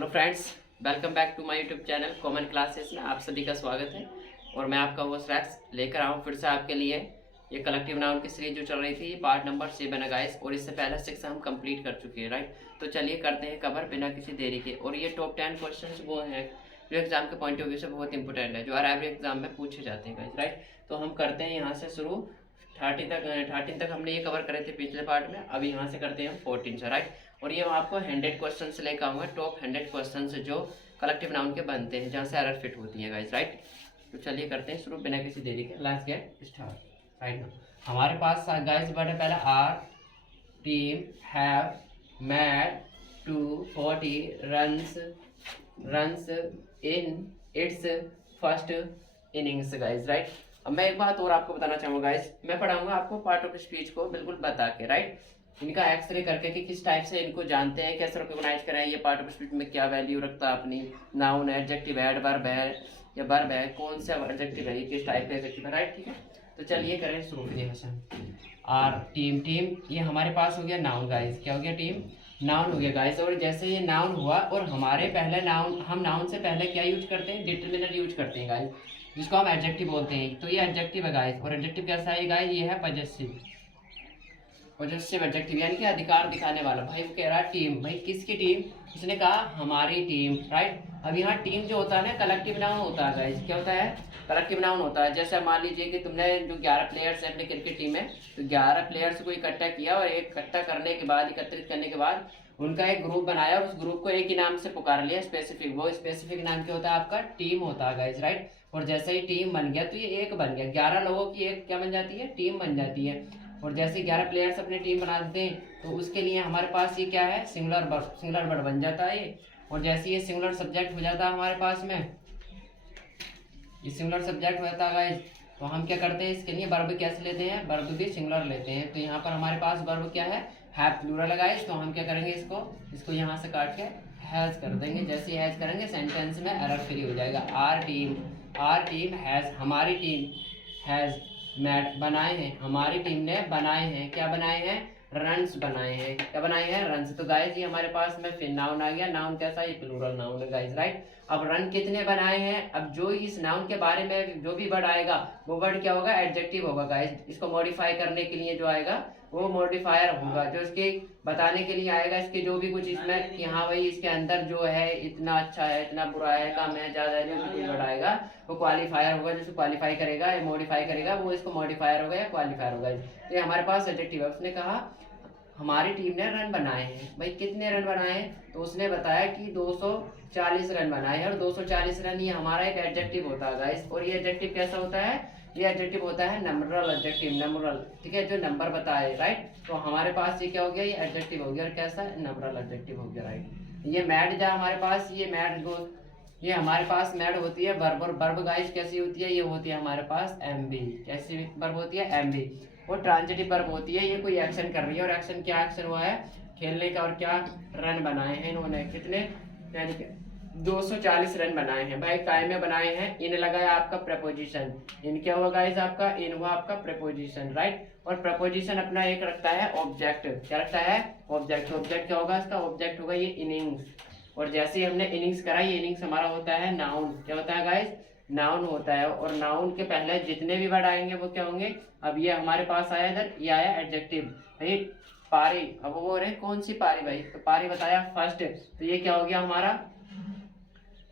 Hello friends, welcome back to my YouTube channel common classes में आप सभी का स्वागत है। और मैं आपका होस्ट रैक्स लेकर आऊँ फिर से आपके लिए ये कलेक्टिव नाउन की सीरीज जो चल रही थी, ये पार्ट नंबर 7 है गाइस। और इससे पहले 6 हम कंप्लीट कर चुके हैं, राइट। तो चलिए करते हैं कवर बिना किसी देरी के। और ये टॉप 10 क्वेश्चन वो हैं जो एग्जाम के पॉइंट ऑफ व्यू से बहुत इंपॉर्टेंट है, जो अरबी एग्जाम में पूछे जाते हैं गाइस, राइट। तो हम करते हैं यहाँ से शुरू। 13 तक हमने ये कवर करे थे पिछले पार्ट में, अभी यहाँ से करते हैं हम 14 से, राइट। और ये मैं आपको 100 क्वेश्चन से लेकर आऊँगा, टॉप 100 क्वेश्चन जो कलेक्टिव नाउन के बनते हैं, जहाँ से एरर फिट होती है गाइस, राइट। तो चलिए करते हैं शुरू बिना किसी देरी के। Let's get start right now. हमारे पास गाइस वर्ड है पहला our, team, have, made, two, 40, runs in its first innings guys, right. अब मैं एक बात और आपको बताना चाहूँगा गाइस, मैं पढ़ाऊंगा आपको पार्ट ऑफ स्पीच को बिल्कुल बता के, राइट। इनका एक्सरे करके कि किस टाइप से इनको जानते हैं, कैसे रिकॉग्नाइज करें, ये पार्ट ऑफ स्पीच में क्या वैल्यू रखता है अपनी, नाउन है, एडजेक्टिव है, वर्ब है या वर्ब है, कौन सा एडजेक्टिव है, किस टाइप का एडजेक्टिव है, राइट। ठीक है, तो चलिए करें शुरू। यहाँ से आर, टीम, ये हमारे पास हो गया नाउन गाइस। क्या हो गया? टीम नाउन हो गया गाइस। और जैसे ये नाउन हुआ और हमारे पहले नाउन, हम नाउन से पहले क्या यूज करते हैं? डिटरमिनर यूज करते हैं गाइस, जिसको हम एडजेक्टिव बोलते हैं। तो ये एडजेक्टिव है गाइस। और एडजेक्टिव कैसा है गाइस? ये है पॉजेसिव एडजेक्टिव, यानी कि अधिकार दिखाने वाला। भाई वो कह रहा है टीम, भाई किसकी टीम? उसने कहा हमारी टीम, राइट। अब यहाँ टीम जो होता है ना, कलेक्टिव नाउन होता है गाइस। क्या होता है? कलेक्टिव नाउन होता है। जैसे मान लीजिए कि तुमने जो 11 प्लेयर्स है अपनी क्रिकेट टीम में, तो 11 प्लेयर्स को इकट्ठा किया और इकट्ठा करने के बाद, एकत्रित करने के बाद उनका एक ग्रुप बनाया और उस ग्रुप को एक ही नाम से पुकार लिया, स्पेसिफिक। वो स्पेसिफिक नाम क्या होता है? आपका टीम होता है गाइस, राइट। और जैसे ही टीम बन गया तो ये एक बन गया, 11 लोगों की एक क्या बन जाती है? टीम बन जाती है। और जैसे 11 प्लेयर्स अपनी टीम बना देते हैं तो उसके लिए हमारे पास ये क्या है? सिंगुलर वर्ड बन जाता है ये। और जैसे ये सिंगुलर सब्जेक्ट हो जाता है हमारे पास में, ये सिंगुलर सब्जेक्ट हो जाता है गाइस, तो हम क्या करते हैं इसके लिए? वर्ब कैसे लेते हैं? वर्ब भी सिंगुलर लेते हैं। तो यहाँ पर हमारे पास वर्ब क्या है? हैव प्लूरल है गाइस। तो हम क्या करेंगे? इसको यहाँ से काट के हैज कर देंगे। जैसे हैज करेंगे सेंटेंस में एरर फ्री हो जाएगा। आर टीम हैज, हमारी टीम हैज मैड, बनाए हैं, हमारी टीम ने बनाए हैं। क्या बनाए हैं? रन्स बनाए हैं। क्या बनाए हैं? रन्स। तो गाइस ये हमारे पास में फिर नाउन आ गया। नाउन कैसा? ये प्लूरल नाउन है गाइस, राइट। अब रन कितने बनाए हैं? अब जो इस नाउन के बारे में जो भी वर्ड आएगा वो वर्ड क्या होगा? एडजेक्टिव होगा गाइस। इसको मॉडिफाई करने के लिए जो आएगा वो मॉडिफायर होगा, जो इसके बताने के लिए आएगा। इसके जो भी कुछ इसमें कि हाँ भाई इसके अंदर जो है इतना अच्छा है, इतना बुरा है, कम है, ज्यादा है, जो भी कुछ वर्ड आएगा वो क्वालिफायर होगा। जो क्वालिफाई करेगा या मॉडिफाई करेगा वो इसको मॉडिफायर होगा या क्वालिफायर होगा। तो ये हमारे पास एडजेक्टिव है। उसने कहा हमारी टीम ने रन बनाए हैं। भाई कितने रन बनाए हैं? तो उसने बताया कि 240 रन बनाए हैं। और 240 रन ये हमारा एक एडजेक्टिव होता है गाइस। और ये एडजेक्टिव कैसा होता है? ये एडजेक्टिव होता है नंबरल एडजेक्टिव, नंबरल, ठीक है, जो नंबर बताए, राइट। तो हमारे पास ये क्या हो गया? ये एडजेक्टिव हो गया। और कैसा? नंबरल एडजेक्टिव हो गया, राइट। ये मैड जा हमारे पास, ये मैड गो, ये हमारे पास मैड होती है वर्ब। और वर्ब गाइस कैसी होती है? ये होती है हमारे पास एमबी। कैसी वर्ब होती है? एमबी। और ट्रांजिटिव वर्ब होती है, ये कोई एक्शन कर रही है। और एक्शन क्या एक्शन हुआ है? खेलने का। और क्या? रन बनाए हैं इन्होंने। कितने? यानी कि 240 रन बनाए हैं। भाई काय में बनाए हैं? इन लगाया आपका प्रपोजिशन। इन क्या हुआ गाइस? आपका इन हुआ आपका प्रपोजिशन, राइट। और प्रपोजिशन अपना एक रखता है ऑब्जेक्ट। क्या रखता है? ऑब्जेक्ट। ऑब्जेक्ट क्या होगा इसका? ऑब्जेक्ट होगा ये इनिंग्स। और जैसे ही हमने इनिंग्स करा, ये इनिंग्स हमारा होता है नाउन। क्या होता है गाइस? नाउन होता है। और नाउन के पहले जितने भी वर्ड आएंगे वो क्या होंगे? अब ये हमारे पास आया इधर, ये आया एडजेक्टिव, भाई पारी। अब वो रहे कौन सी पारी? भाई तो पारी बताया फर्स्ट, तो ये क्या हो गया हमारा?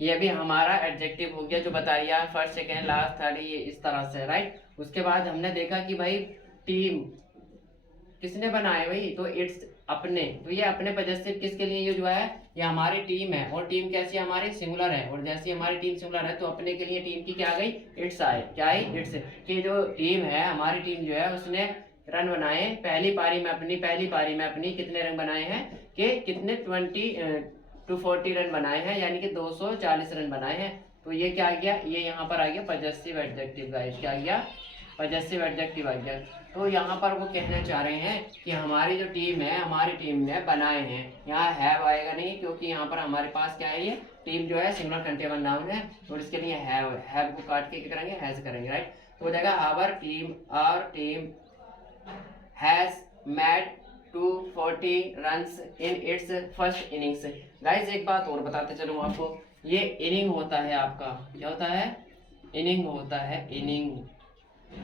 ये भी हमारा एडजेक्टिव हो गया, जो बता दिया फर्स्ट, सेकेंड, लास्ट, थर्ड, ये इस तरह से, राइट। उसके बाद हमने देखा कि भाई टीम किसने बनाए? भाई तो इट्स, अपने। तो ये अपने पॉजेसिव किसके लिए यूज हुआ है? ये हमारी टीम है। और टीम कैसी? हमारी सिंगुलर है। और जैसी हमारी टीम सिंगुलर है तो अपने के लिए टीम की क्या आ गई? इट्स आए। क्या आई? इट्स। कि जो टीम है, हमारी टीम जो है, उसने रन बनाए पहली पारी में अपनी कितने रन बनाए हैं? कि कितने? 240 रन बनाए हैं, यानी कि 240 रन बनाए हैं। तो ये क्या आ गया? ये यहाँ पर आ गया पॉजेसिव एडजेक्टिव गाइस। क्या आ गया? पॉजेसिव एडजेक्टिव आ गया। तो यहाँ पर वो कहना चाह रहे हैं कि हमारी जो टीम है, हमारी टीम ने बनाए हैं। यहाँ हैव आएगा नहीं, क्योंकि यहाँ पर हमारे पास क्या है? ये टीम जो है सिंगुलर कंटेबल नाउन है। और इसके लिए हैव को काट के क्या करेंगे? हैज करेंगे, राइट। तो हो जाएगा our team has made 240 runs in its first innings. Guys एक बात और बताते चलूँ आपको, ये इनिंग होता है आपका, क्या होता है, इनिंग होता है, इनिंग।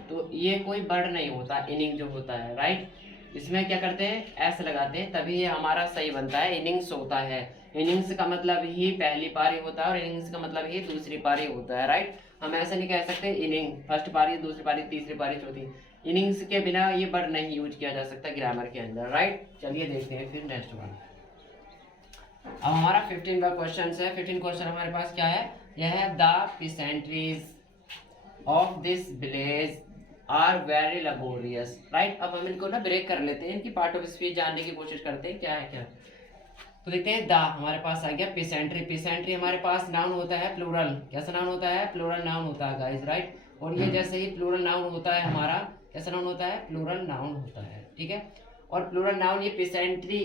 तो ये कोई वर्ड नहीं होता, इनिंग जो होता है, राइट। इसमें क्या करते हैं, एस लगाते हैं, तभी ये हमारा सही बनता है, इनिंग्स होता है। इनिंग्स का मतलब ही पहली पारी होता है और इनिंग्स का मतलब ही दूसरी पारी होता है, राइट। हम ऐसे नहीं कह सकते इनिंग फर्स्ट पारी, दूसरी पारी, तीसरी पारी, चौथी। इनिंग्स के बिना ये वर्ड नहीं यूज किया जा सकता ग्रामर के अंदर, राइट। चलिए देखते हैं फिर नेक्स्ट वन। अब हमारा 15 का क्वेश्चन है। 15 क्वेश्चन हमारे पास क्या है, यह है the peasantries of this village are very laborious, right. अब हम इनको ना ब्रेक कर लेते हैं, इनकी पार्ट ऑफ स्पीच जानने की कोशिश करते हैं क्या है क्या। तो देखते हैं, द हमारे पास आ गया पेसेंट्री। पेसेंट्री हमारे पास नाउन होता है प्लूरल, कैसा नाउन होता है, प्लूरल नाउन होता है गाइस, राइट। और ये जैसे ही प्लूरल नाउन होता है हमारा, कैसा नाउन होता है, प्लूरल नाउन होता है, ठीक है। और प्लूरल नाउन ये पेसेंट्री,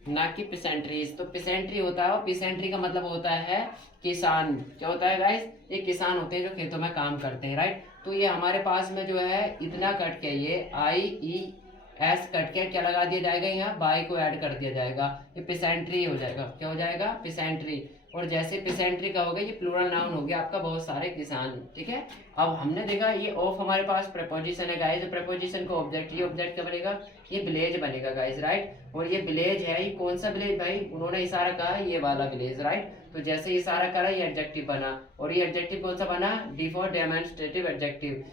ना कि पेसेंट्रीज। तो पेसेंट्री होता है और पेसेंट्री का मतलब होता है किसान। क्या होता है गाइस, ये किसान होते हैं जो खेतों में काम करते हैं, राइट। तो ये हमारे पास में जो है इतना कट के ये IES कट के क्या लगा दिया जाएगा, यहाँ बाई को ऐड कर दिया जाएगा, ये पेसेंट्री हो जाएगा। क्या हो जाएगा, पेसेंट्री। और जैसे पेसेंट्री का हो गया ये प्लूरल नाउन हो गया आपका, बहुत सारे किसान, ठीक है। अब हमने देखा ये ऑफ हमारे पास प्रेपोजिशन है गाइस, प्रेपोजिशन को ऑब्जेक्ट, ये ऑब्जेक्ट क्या बनेगा, ये विलेज बनेगा गाइस, राइट। और ये विलेज है, ये कौन सा विलेज भाई, उन्होंने इशारा कहा ये वाला विलेज, राइट। तो जैसे इशारा करा ये एडजेक्टिव बना, और ये एडजेक्टिव कौन सा बना, डी फॉर डेमोन्स्ट्रेटिव एडजेक्टिव।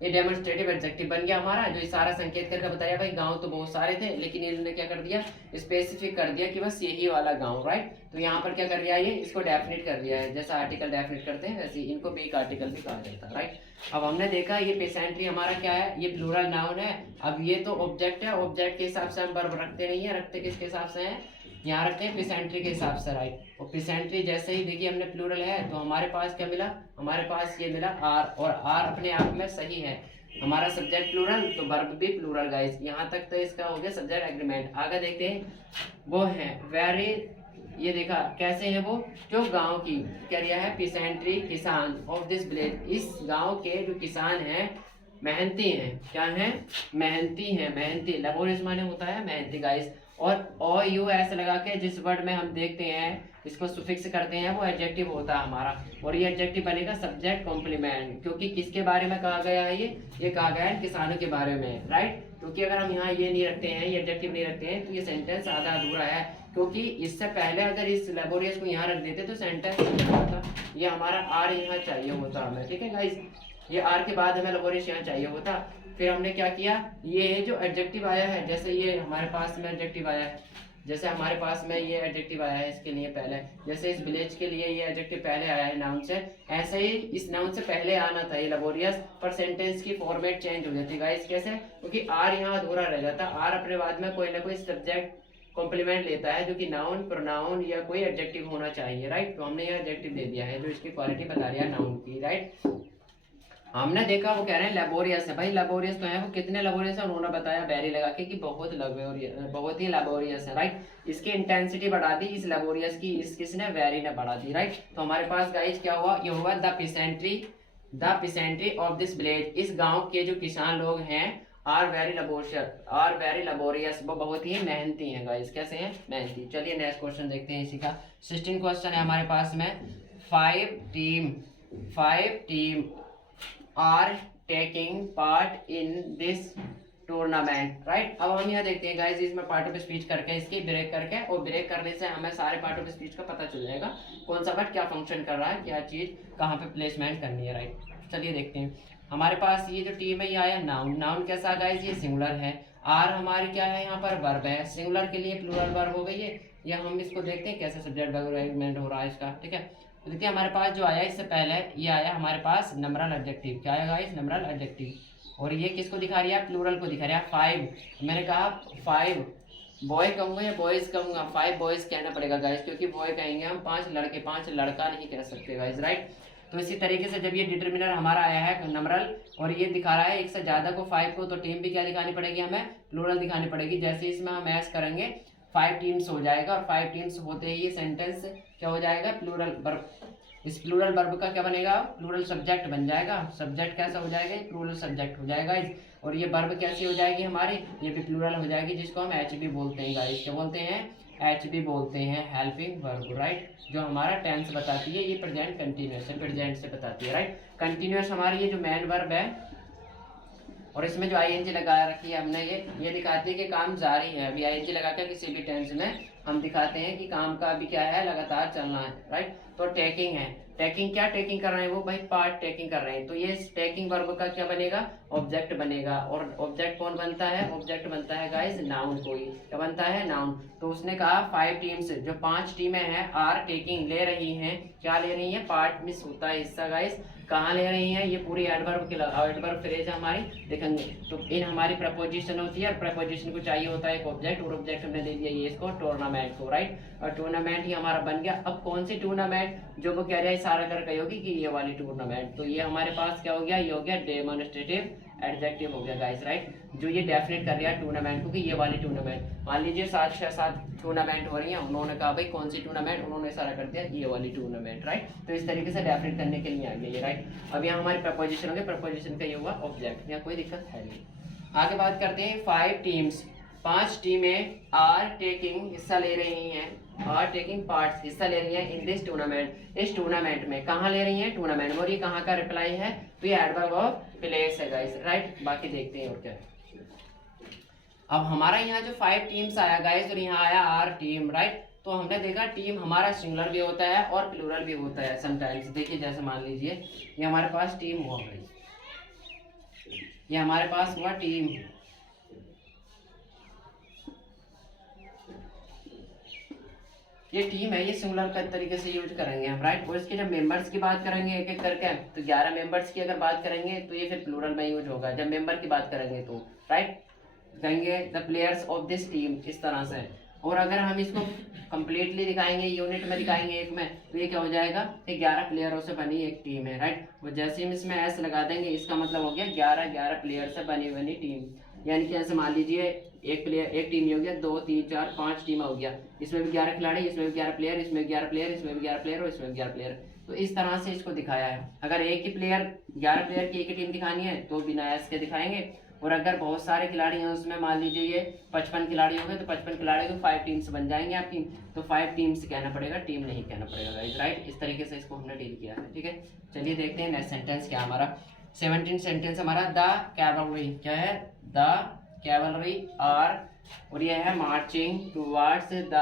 ये डेमोन्स्ट्रेटिव एडजेक्टिव बन गया हमारा, जो इशारा संकेत करके बताया भाई गांव तो बहुत सारे थे, लेकिन इन्होंने क्या कर दिया, स्पेसिफिक कर दिया कि बस यही वाला गांव, राइट। तो यहाँ पर क्या कर दिया, ये इसको डेफिनेट कर दिया है, जैसा आर्टिकल डेफिनेट करते हैं वैसे इनको वीक आर्टिकल भी कहा जाता है, राइट। अब हमने देखा ये पेसेंट्री हमारा क्या है, ये प्लूरल नाउन है। अब ये तो ऑब्जेक्ट है, ऑब्जेक्ट के हिसाब से हम वर्ब रखते नहीं है, रखते किसके हिसाब से हैं, यहाँ रखते हैं पेसेंट्री के हिसाब से, राइट। और पेसेंट्री जैसे ही देखिए हमने प्लूरल है तो हमारे पास क्या मिला, हमारे पास ये मिला आर, और आर अपने आप में सही है। हमारा सब्जेक्ट प्लूरल तो वर्ब भी प्लूरल गाइस, यहाँ तक तो इसका हो गया सब्जेक्ट एग्रीमेंट। आगे देखते हैं, वो है वेरी, ये देखा कैसे है वो, जो गांव की क्या दिया है, पेसेंट्री किसान ऑफ दिस विलेज, इस गांव के जो किसान हैं मेहनती हैं, क्या हैं, मेहनती हैं, मेहनती, लेबोरियस माने होता है मेहनती गाइस। और यू ऐसे लगा के जिस वर्ड में हम देखते हैं इसको सुफिक्स करते हैं वो एडजेक्टिव होता है हमारा, और ये एडजेक्टिव बनेगा सब्जेक्ट कॉम्प्लीमेंट, क्योंकि किसके बारे में कहा गया है, ये कहा गया है किसानों के बारे में, राइट। क्योंकि अगर हम यहाँ ये नहीं रखते हैं, ये एडजेक्टिव नहीं रखते हैं, तो ये सेंटेंस आधा अधूरा है, क्योंकि इससे पहले अगर इस लेबोरियस को यहाँ रख देते तो सेंटेंस नहीं होता। ये हमारा आर यहाँ चाहिए होता हमें, ठीक है गाइस, ये आर के बाद हमें लेबोरियस यहाँ चाहिए होता। फिर हमने क्या किया, ये जो एडजेक्टिव आया है, जैसे ये हमारे पास में एडजेक्टिव आया है, जैसे हमारे पास में ये एडजेक्टिव आया है इसके लिए पहले, जैसे इस विलेज के लिए ये एडजेक्टिव पहले आया है नाउन से, ऐसे ही इस नाउन से पहले आना था ये लेबोरियस, पर सेंटेंस की फॉर्मेट चेंज हो जाती है गाइस। कैसे, क्योंकि आर यहाँ अधूरा रह जाता, आर अपने बाद में कोई ना कोई सब्जेक्ट कॉम्प्लीमेंट लेता है, जो कि नाउन, प्रोनाउन या कोई एडजेक्टिव होना चाहिए, राइट। तो हमने यहाँ एडजेक्टिव दे दिया है जो इसकी क्वालिटी बता रही है नाउन की, राइट। हमने देखा वो कह रहे हैं लेबोरियस है, भाई लेबोरियस तो है, वो कितने लेबोरियस है उन्होंने बताया वेरी लगा के कि बहुत बहुत ही लेबोरियस है, राइट। इसकी इंटेंसिटी बढ़ा दी इस लेबोरियस की, इस किसने, वेरी ने बढ़ा दी, राइट। तो हमारे पास गाइस क्या हुआ, ये हुआ द पेसेंट्री ऑफ दिस विलेज, इस गांव के जो किसान लोग हैं आर वेरी लेबोरियस, वो बहुत ही मेहनती हैं गाइस, कैसे हैं, मेहनती। चलिए नेक्स्ट क्वेश्चन देखते हैं इसी का। 16 क्वेश्चन है हमारे पास में, 5 team are taking part in this tournament, right. अब हम यहाँ देखते हैं गाइस, इसमें पार्ट ऑफ स्पीच करके इसकी ब्रेक करके, और ब्रेक करने से हमें सारे पार्ट ऑफ स्पीच का पता चल जाएगा कौन सा वर्ड क्या फंक्शन कर रहा है, क्या चीज़ कहाँ पे प्लेसमेंट करनी है, राइट। चलिए देखते हैं, हमारे पास ये जो टीम है ये आया नाउन, नाउन कैसा गाइस, ये सिंगुलर है, आर हमारी क्या है यहाँ पर वर्ब है, सिंगुलर के लिए प्लूरल वर्ब हो गई है, या हम इसको देखते हैं कैसे सब्जेक्ट एग्रीमेंट हो रहा है इसका, ठीक है। तो देखिए हमारे पास जो आया इससे पहले ये आया हमारे पास नंबरल एडजेक्टिव, क्या आएगा इस नंबरल एडजेक्टिव, और ये किसको दिखा रही है, प्लूरल को दिखा रहा है, 5, मैंने कहा 5 बॉय कहूँगा या बॉयज़ कहूँगा, 5 बॉयज़ कहना पड़ेगा गाइस, क्योंकि बॉय कहेंगे हम 5 लड़के, 5 लड़का नहीं कह सकते गाइस, राइट। तो इसी तरीके से जब ये डिटर्मिनर हमारा आया है नंबरल, और ये दिखा रहा है एक से ज़्यादा को 5 को, तो टीम भी क्या दिखानी पड़ेगी हमें, प्लूरल दिखानी पड़ेगी। जैसे इसमें हम ऐस करेंगे 5 टीम्स हो जाएगा, और 5 टीम्स होते ही ये सेंटेंस क्या हो जाएगा, प्लूरल वर्ब। इस प्लूरल वर्ब का क्या बनेगा, प्लूरल सब्जेक्ट बन जाएगा, सब्जेक्ट कैसा हो जाएगा, प्लूरल सब्जेक्ट हो जाएगा। और ये वर्ब कैसी हो जाएगी हमारी, ये भी प्लूरल हो जाएगी, जिसको हम एच बी बोलते हैं गाइस। क्या बोलते हैं, एच बी बोलते हैं, हेल्पिंग वर्ब, राइट। जो हमारा टेंस बताती है, ये प्रेजेंट कंटिन्यूस है, प्रेजेंट से बताती है, राइट। कंटिन्यूस हमारी ये जो मेन वर्ब है, और इसमें जो आईएनजी लगा रखी है हमने, ये दिखाती है कि काम जारी है। अभी आईएनजी लगा के किसी भी टेंस में हम दिखाते हैं कि काम का अभी क्या है, लगातार चलना है, राइट। तो टेकिंग है, टेकिंग क्या टेकिंग कर रहे हैं वो भाई, पार्ट टेकिंग कर रहे हैं। तो ये टेकिंग वर्ब का क्या बनेगा, ऑब्जेक्ट बनेगा। और ऑब्जेक्ट कौन बनता है, ऑब्जेक्ट बनता है गाइस नाउन, कोई क्या बनता है, नाउन। तो उसने कहा 5 टीम्स, जो 5 टीमें हैं, आर टेकिंग ले रही हैं, क्या ले रही हैं, पार्ट मिस होता है हिस्सा गाइस, कहाँ ले रही हैं, ये पूरी एडवर्ब एडवर्ब फ्रेज है हमारी, देखेंगे। तो इन हमारी प्रपोजिशन होती है, और प्रपोजिशन को चाहिए होता है एक ऑब्जेक्ट, और ऑब्जेक्ट हमने दे दिया ये इसको टूर्नामेंट को, राइट। और टूर्नामेंट ही हमारा बन गया। अब कौन सी टूर्नामेंट, जो वो कह रहा है इशारा कर कही होगी कि ये वाली टूर्नामेंट। तो ये हमारे पास क्या हो गया, ये हो गया डेमोन्स्ट्रेटिव एडजेक्टिव हो गया गाइस, राइट। जो ये डेफिनेट कर रहा है टूर्नामेंट को कि ये वाली टूर्नामेंट, मान लीजिए 7 टूर्नामेंट हो रही है, उन्होंने कहा भाई कौन सी टूर्नामेंट, उन्होंने इशारा कर दिया ये वाली टूर्नामेंट, राइट। तो इस तरीके से डेफिनेट करने के लिए आ गया ये, राइट। अब यहाँ हमारी प्रपोजिशन हो गई, प्रपोजिशन का ये हुआ ऑब्जेक्ट, यहाँ कोई दिक्कत है नहीं। आगे बात करते हैं 5 टीम्स, 5 टीमें आर टेकिंग हिस्सा ले रही हैं, आर टेकिंग पार्ट्स हिस्सा ले रही हैं इन दिस टूर्नामेंट, इस टूर्नामेंट में। कहाँ ले रही हैं, टूर्नामेंट में। और ये कहाँ का रिप्लाई है, तो ये एडवर्ब ऑफ प्लेस है गाइस, राइट। बाकी देखते हैं और क्या। अब हमारा यहाँ जो 5 टीम्स आया गाइस, और यहाँ आया आर टीम, राइट। तो हमने देखा टीम हमारा सिंगुलर भी होता है और प्लूरल भी होता है समटाइम्स। देखिए जैसे मान लीजिए ये हमारे पास टीम हुआ गाइस, ये हमारे पास हुआ टीम, ये टीम है, ये सिंगुलर का तरीके से यूज करेंगे हम, राइट। और इसके जब मेंबर्स की बात करेंगे एक एक करके, तो 11 मेंबर्स की अगर बात करेंगे तो ये फिर प्लूरल में यूज होगा। जब मेंबर की बात करेंगे तो, राइट, कहेंगे the players of this team, इस तरह से। और अगर हम इसको कंप्लीटली दिखाएंगे, यूनिट में दिखाएंगे एक में, तो ये क्या हो जाएगा, ये 11 प्लेयरों से बनी एक टीम है, राइट। और जैसे हम इसमें एस लगा देंगे, इसका मतलब हो गया 11 प्लेयर से बनी टीम। यानी कि ऐसे मान लीजिए एक टीम ये हो गया, 2 3 4 5 टीम हो गया, इसमें भी 11 खिलाड़ी, इसमें भी 11 प्लेयर, इसमें भी 11 प्लेयर, इसमें भी 11 प्लेयर, और इसमें भी 11 प्लेयर। तो इस तरह से इसको दिखाया है। अगर एक ही प्लेयर 11 प्लेयर की एक ही टीम दिखानी है तो बिना एस के दिखाएंगे। और अगर बहुत सारे खिलाड़ी हैं उसमें, मान लीजिए ये 55 खिलाड़ी हो गए, तो 55 खिलाड़ी को 5 टीम्स बन जाएंगे आपकी। तो 5 टीम्स कहना पड़ेगा, टीम नहीं कहना पड़ेगा गाइस, राइट। इस तरीके से इसको हमने डील किया है, ठीक है। चलिए देखते हैं नेक्स्ट सेंटेंस क्या हमारा। 17 सेंटेंस हमारा, द कैवलरी, क्या है, द कैवलरी आर, और ये है marching towards the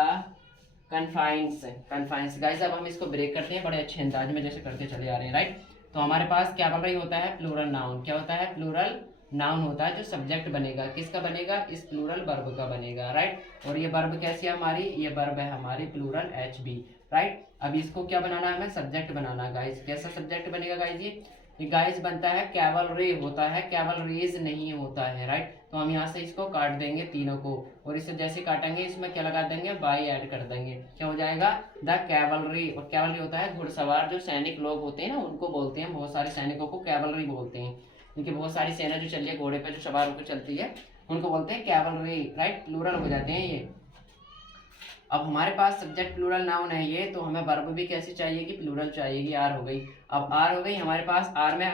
confines guys. अब हम इसको ब्रेक करते हैं बड़े अच्छे अंदाज में, जैसे करते चले आ रहे हैं, राइट। तो हमारे पास कैवलरी होता है प्लूरल नाउन, क्या होता है, प्लूरल नाउन होता है, जो सब्जेक्ट बनेगा, किसका बनेगा, इस प्लूरल वर्ब का बनेगा, राइट। और ये वर्ब कैसी है हमारी, ये वर्ब है हमारी प्लूरल एच बी, राइट। अब इसको क्या बनाना है, हमें सब्जेक्ट बनाना गाइस। कैसा सब्जेक्ट बनेगा गाइस, ये गाइस बनता है कैवलरी होता है, कैवलरीज नहीं होता है, राइट। तो हम यहाँ से इसको काट देंगे तीनों को, और इसे जैसे काटेंगे इसमें क्या लगा देंगे, बाई ऐड कर देंगे, क्या हो जाएगा, द कैवलरी। और कैवलरी होता है घुड़सवार, जो सैनिक लोग होते हैं ना उनको बोलते हैं, बहुत सारे सैनिकों को कैवलरी बोलते हैं, क्योंकि बहुत सारी सेना जो चल रही है घोड़े पे जो सवार होकर चलती है उनको बोलते हैं कैवलरी, राइट। प्लूरल हो जाते हैं ये। अब हमारे पास सब्जेक्ट प्लूरल नाउन है ये, तो हमें वर्ब भी कैसी चाहिए कि प्लूरल चाहिए, आर हो गई। अब आर हो गई हमारे पास, आर में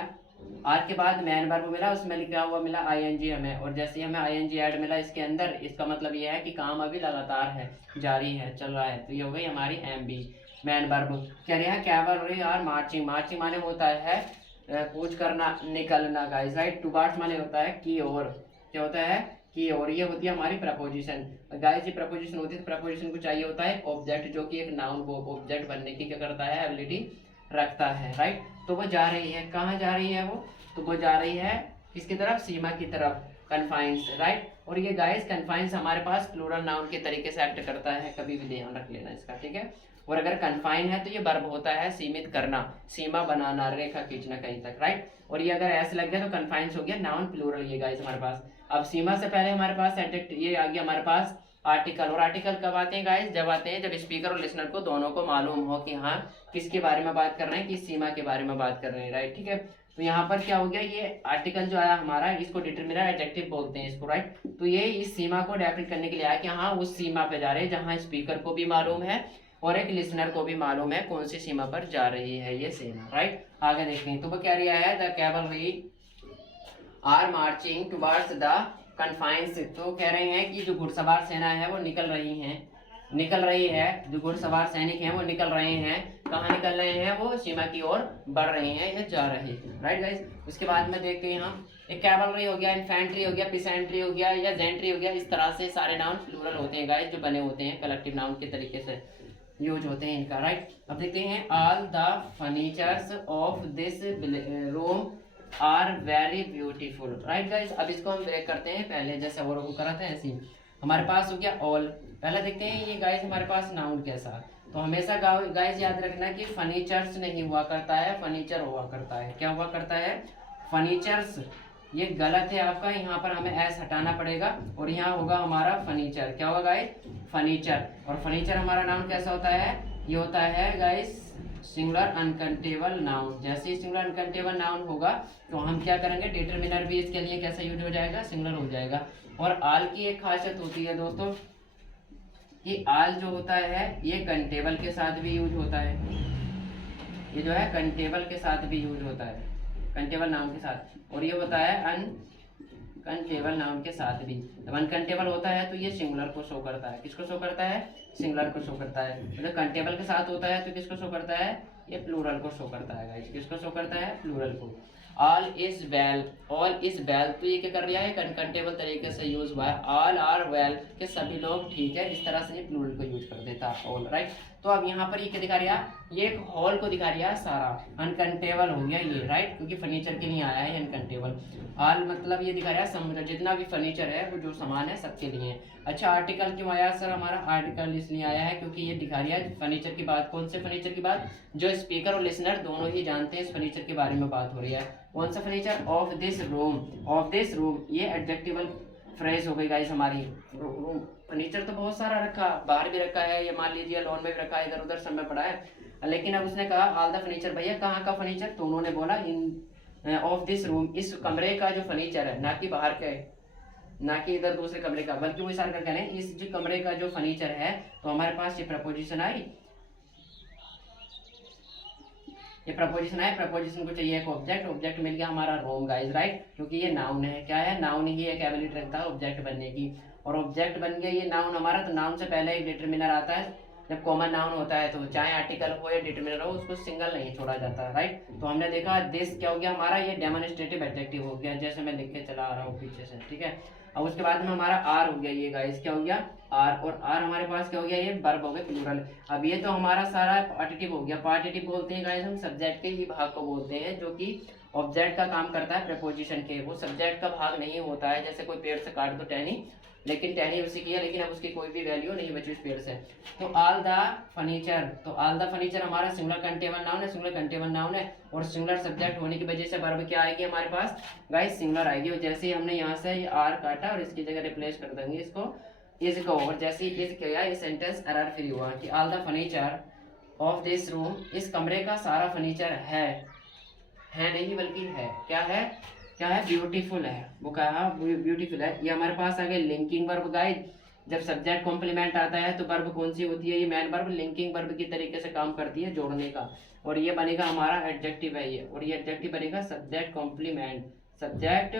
आर के बाद मैन वर्ब मिला, उसमें लिखा हुआ मिला आईएनजी हमें, और जैसे ही हमें आईएनजी ऐड मिला इसके अंदर, इसका मतलब ये है कि काम अभी लगातार है, जारी है, चल रहा है। तो ये हो गई हमारी एमबी, मैन वर्ब। कह रहे हैं कैवलरी आर मार्चिंग, मार्चिंग माने होता है कूच करना, निकलना गाइस, राइट। टुवर्ड्स माने होता है की ओर, क्या होता है की ओर। ये होती है हमारी प्रपोजिशन गाइस, ये प्रपोजिशन होती है। तो प्रपोजिशन को चाहिए होता है ऑब्जेक्ट, जो कि एक नाउन को ऑब्जेक्ट बनने की क्या करता है, एबिलिटी रखता है, राइट। तो वो जा रही है, कहाँ जा रही है वो, तो वो जा रही है किसकी तरफ, सीमा की तरफ, कन्फाइंस, राइट। और ये गाइस कन्फाइंस हमारे पास प्लूरल नाउन के तरीके से एक्ट करता है, कभी भी ध्यान रख लेना इसका, ठीक है। और अगर कन्फाइन है तो ये वर्ब होता है सीमित करना, सीमा बनाना, रेखा खींचना कहीं तक, राइट। और ये अगर ऐसे लग गया तो कन्फाइंस हो गया नाउन प्लूरल, ये गाइस हमारे पास। अब सीमा से पहले हमारे पास एडजेक्टिव, ये आ गया हमारे पास आर्टिकल। और आर्टिकल कब आते हैं गाइस, जब आते हैं जब स्पीकर और लिसनर को दोनों को मालूम हो कि हाँ किसके बारे में बात कर रहे हैं, किस सीमा के बारे में बात कर रहे हैं, राइट, ठीक है। तो यहाँ पर क्या हो गया, ये आर्टिकल जो आया हमारा, इसको डिटरमिनर एडजेक्टिव बोलते हैं इसको, राइट। तो ये इस सीमा को डेफिनेट करने के लिए आया कि हाँ उस सीमा पे जा रहे हैं जहाँ स्पीकर को भी मालूम है और एक लिसनर को भी मालूम है कौन सी सीमा पर जा रही है ये सीमा, राइट। आगे देखते हैं। तो वो क्या रिया है, the cavalry are marching towards the confines. तो कह रहे हैं कि जो घुड़सवार सेना है वो निकल रही है, जो घुड़सवार सैनिक हैं वो निकल रहे हैं। कहाँ निकल रहे हैं? वो सीमा की ओर बढ़ रहे हैं या जा रहे हैं, राइट गाइस। उसके बाद में देखते हैं यहाँ एक कैवलरी हो गया, इन्फेंट्री हो गया, पिसेंट्री हो गया या जेंट्री हो गया। इस तरह से सारे नाउन प्लूरल होते हैं गाइस, जो बने होते हैं कलेक्टिव नाउन के तरीके से यूज होते हैं इनका, राइट। अब देखते हैं all the furnitures of this room are very beautiful, right guys. अब इसको हम ब्रेक करते हैं, पहले जैसे वो लोग करा था ऐसे ही हमारे पास हो गया ऑल। पहले देखते हैं ये गाइस हमारे पास नाउन कैसा। तो हमेशा गाइस याद रखना कि फर्नीचर्स नहीं हुआ करता है, फर्नीचर हुआ करता है। क्या हुआ करता है? फर्नीचर्स। ये गलत है आपका, यहाँ पर हमें एस हटाना पड़ेगा और यहाँ होगा हमारा फर्नीचर। क्या होगा गाइस? फर्नीचर। और फर्नीचर हमारा नाउन कैसा होता है? ये होता है गाइस सिंगुलर अनकाउंटेबल नाउन। जैसे ही सिंगुलर अनकाउंटेबल नाउन होगा तो हम क्या करेंगे? डिटरमिनर भी इसके लिए कैसा यूज हो जाएगा? सिंगुलर हो जाएगा। और आल की एक खासियत होती है दोस्तों कि आल जो होता है ये कंटेबल के साथ भी यूज होता है। ये जो है कंटेबल के साथ भी यूज होता है, कंटेबल नाउन के साथ। और ये होता है अनकंटेबल नाउन के साथ भी। जब अनकंटेबल होता है तो ये सिंगुलर को शो करता है। किसको शो करता है? सिंगुलर को शो करता है। मतलब कंटेबल के साथ होता है तो किसको शो करता है? ये प्लूरल को शो करता है गाइस। किसको शो करता है? प्लूरल को। All is well, all is well, तो ये क्या कर रहा है? अनकंटेबल तरीके से यूज हुआ है। ऑल आर वेल, के सभी लोग ठीक है, इस तरह से ये प्लूरल को यूज कर देता है ऑल, राइट। तो अब यहाँ पर ये क्या दिखा रहा है? ये एक हॉल को दिखा रहा है सारा। अनकंटेबल हो गया ये, राइट, क्योंकि फर्नीचर के लिए आया है अनकंटेबल। ऑल मतलब ये दिखा रहा है समुद्र, जितना भी फर्नीचर है वो जो सामान है सबके लिए। अच्छा, आर्टिकल क्यों आया सर? हमारा आर्टिकल इसलिए आया है क्योंकि ये दिखा रहा है फर्नीचर की बात। कौन से फर्नीचर की बात? जो स्पीकर और लिसनर दोनों ही जानते हैं इस फर्नीचर के बारे में बात हो रही है। कौन सा furniture? Of this room. Of this room ये एडजेक्टिवल फ्रेज हो गई गाइस हमारी। रूम फर्नीचर तो बहुत सारा रखा, बाहर भी रखा है, ये मान लीजिए लॉन में भी रखा है, इधर उधर सब में पड़ा है। लेकिन अब उसने कहा ऑल द फर्नीचर। भैया कहाँ का फर्नीचर? तो उन्होंने बोला इन ऑफ दिस रूम, इस कमरे का जो फर्नीचर है, ना कि बाहर का है, ना कि इधर दूसरे कमरे का, बल्कि वो इशारा कर कह रहे हैं इस जो कमरे का जो फर्नीचर है। तो हमारे पास ये प्रपोजिशन आई, ये प्रपोजिशन है। प्रपोजिशन को चाहिए एक ऑब्जेक्ट, ऑब्जेक्ट मिल गया हमारा रूम गाइस, राइट, क्योंकि ये नाउन है। क्या है? नाउन ही एक एबिलिटी रखता है ऑब्जेक्ट बनने की। और ऑब्जेक्ट बन गया ये नाउन हमारा, तो नाउन से पहले एक डिटरमिनर आता है। जब कॉमन नाउन होता है तो चाहे आर्टिकल हो या डिटरमिनर हो, उसको सिंगल नहीं छोड़ा जाता, राइट। तो हमने देखा दिस क्या हो गया हमारा? ये डेमोन्स्ट्रेटिव एडजेक्टिव हो गया, जैसे मैं लिख के चला आ रहा हूँ पीछे से, ठीक है। अब उसके बाद में हमारा आर हो गया ये गाइस, क्या हो गया? आर। और आर हमारे पास क्या हो गया? ये वर्ब हो गया प्लूरल। अब ये तो हमारा सारा पार्टिटिव हो गया। पार्टिटिव बोलते हैं गाइस हम सब्जेक्ट के ही भाग को बोलते हैं, जो कि ऑब्जेक्ट का काम करता है प्रीपोजिशन के। वो सब्जेक्ट का भाग नहीं होता है। जैसे कोई पेड़ से काट दो टहनी, लेकिन टहनी उसी की है, लेकिन अब उसकी कोई भी वैल्यू नहीं बची उस पेड़ से। तो ऑल द फर्नीचर, तो ऑल द फर्नीचर हमारा सिंगुलर कंटेबल नाउन है, सिंगुलर कंटेबल नाउन है। और सिंगुलर सब्जेक्ट होने की वजह से वर्ब क्या आएगी हमारे पास गाइस? सिंगुलर आएगी। और जैसे ही हमने यहाँ से आर काटा और इसकी जगह रिप्लेस कर देंगे इसको इज को, और जैसे ही इज किया ये सेंटेंस एरर फ्री हुआ कि all the furniture of this room, इस कमरे का सारा फर्नीचर है नहीं बल्कि है। क्या है? क्या है? ब्यूटीफुल है। वो कहा ब्यूटीफुल है। ये हमारे पास आ गए लिंकिंग वर्ब गाइस। जब सब्जेक्ट कॉम्प्लीमेंट आता है तो वर्ब कौन सी होती है? ये मेन वर्ब लिंकिंग वर्ब की तरीके से काम करती है, जोड़ने का। और ये बनेगा हमारा एडजेक्टिव है ये, और ये एडजेक्टिव बनेगा सब्जेक्ट कॉम्प्लीमेंट, सब्जेक्ट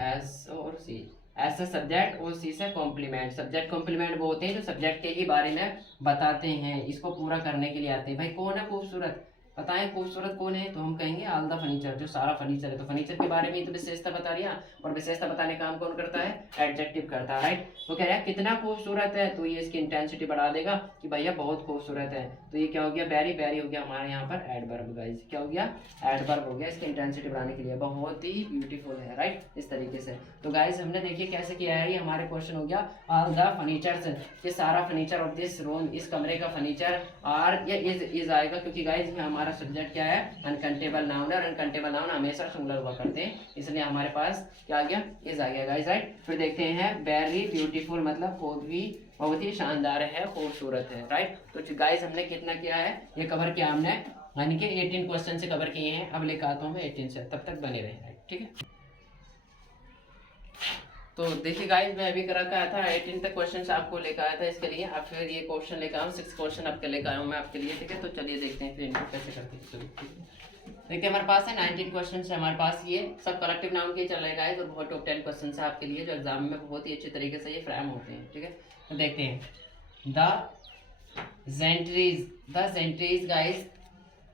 एस और सी, ऐसा सब्जेक्ट और सी से कॉम्प्लीमेंट। सब्जेक्ट कॉम्प्लीमेंट वो होते हैं जो सब्जेक्ट के ही बारे में बताते हैं, इसको पूरा करने के लिए आते हैं। भाई कौन है खूबसूरत? बताएं खूबसूरत कौन है? तो हम कहेंगे ऑल द फर्नीचर, जो सारा फर्नीचर है। तो फर्नीचर के बारे में तो विशेषता बता रही है, और विशेषता बताने का काम कौन करता है? एडजेक्टिव करता है, राइट। तो कह रहा है कितना खूबसूरत है, तो ये इसकी इंटेंसिटी बढ़ा देगा कि भैया बहुत खूबसूरत है। तो ये क्या हो गया? वेरी वेरी हो गया हमारे यहाँ पर एडवर्ब गाइस। क्या हो गया? एडवर्ब हो गया, इसकी इंटेंसिटी बढ़ाने के लिए। बहुत ही ब्यूटीफुल है, राइट, इस तरीके से। तो गाइस हमने देखिए कैसे किया है। ये हमारे क्वेश्चन हो गया ऑल द फर्नीचर्स, ये सारा फर्नीचर ऑफ दिस रूम, इस कमरे का फर्नीचर। आर या इज आएगा क्योंकि गाइस हमारा सब्जेक्ट क्या है? अनकंटेबल नाउन है, और अनकंटेबल नाउन हमेशा सिंगुलर हुआ करते हैं, इसलिए हमारे पास क्या आ गया? इज आ गया गाइस, राइट। फिर देखते हैं वेरी ब्यूटीफुल मतलब बहुत ही शानदार है, खूबसूरत है, राइट। तो गाइस हमने कितना किया है? ये कवर किया हमने, यानी कि 18 क्वेश्चन से कवर किए हैं। अब लेकर आता हूँ मैं 18 से, तब तक बने रहे, राइट, ठीक है। तो देखिए गाइस मैं अभी करा आया था 18 तक क्वेश्चन आपको लेकर आया था इसके लिए। अब फिर ये क्वेश्चन लेकर आया हूँ 6 क्वेश्चन आपके लेकर आया हूँ मैं आपके लिए, ठीक है। तो चलिए देखते हैं फिर इनको कैसे करते हैं। देखते हैं हमारे पास है 19 क्वेश्चन है हमारे पास, ये सब कलेक्टिव नाउन के चल रहे हैं और बहुत टॉप 10 क्वेश्चन है आपके लिए जो एग्जाम में बहुत ही अच्छे तरीके से ये फ्रेम होते हैं। ठीक है, तो देखते हैं द जेंट्रीज गाइस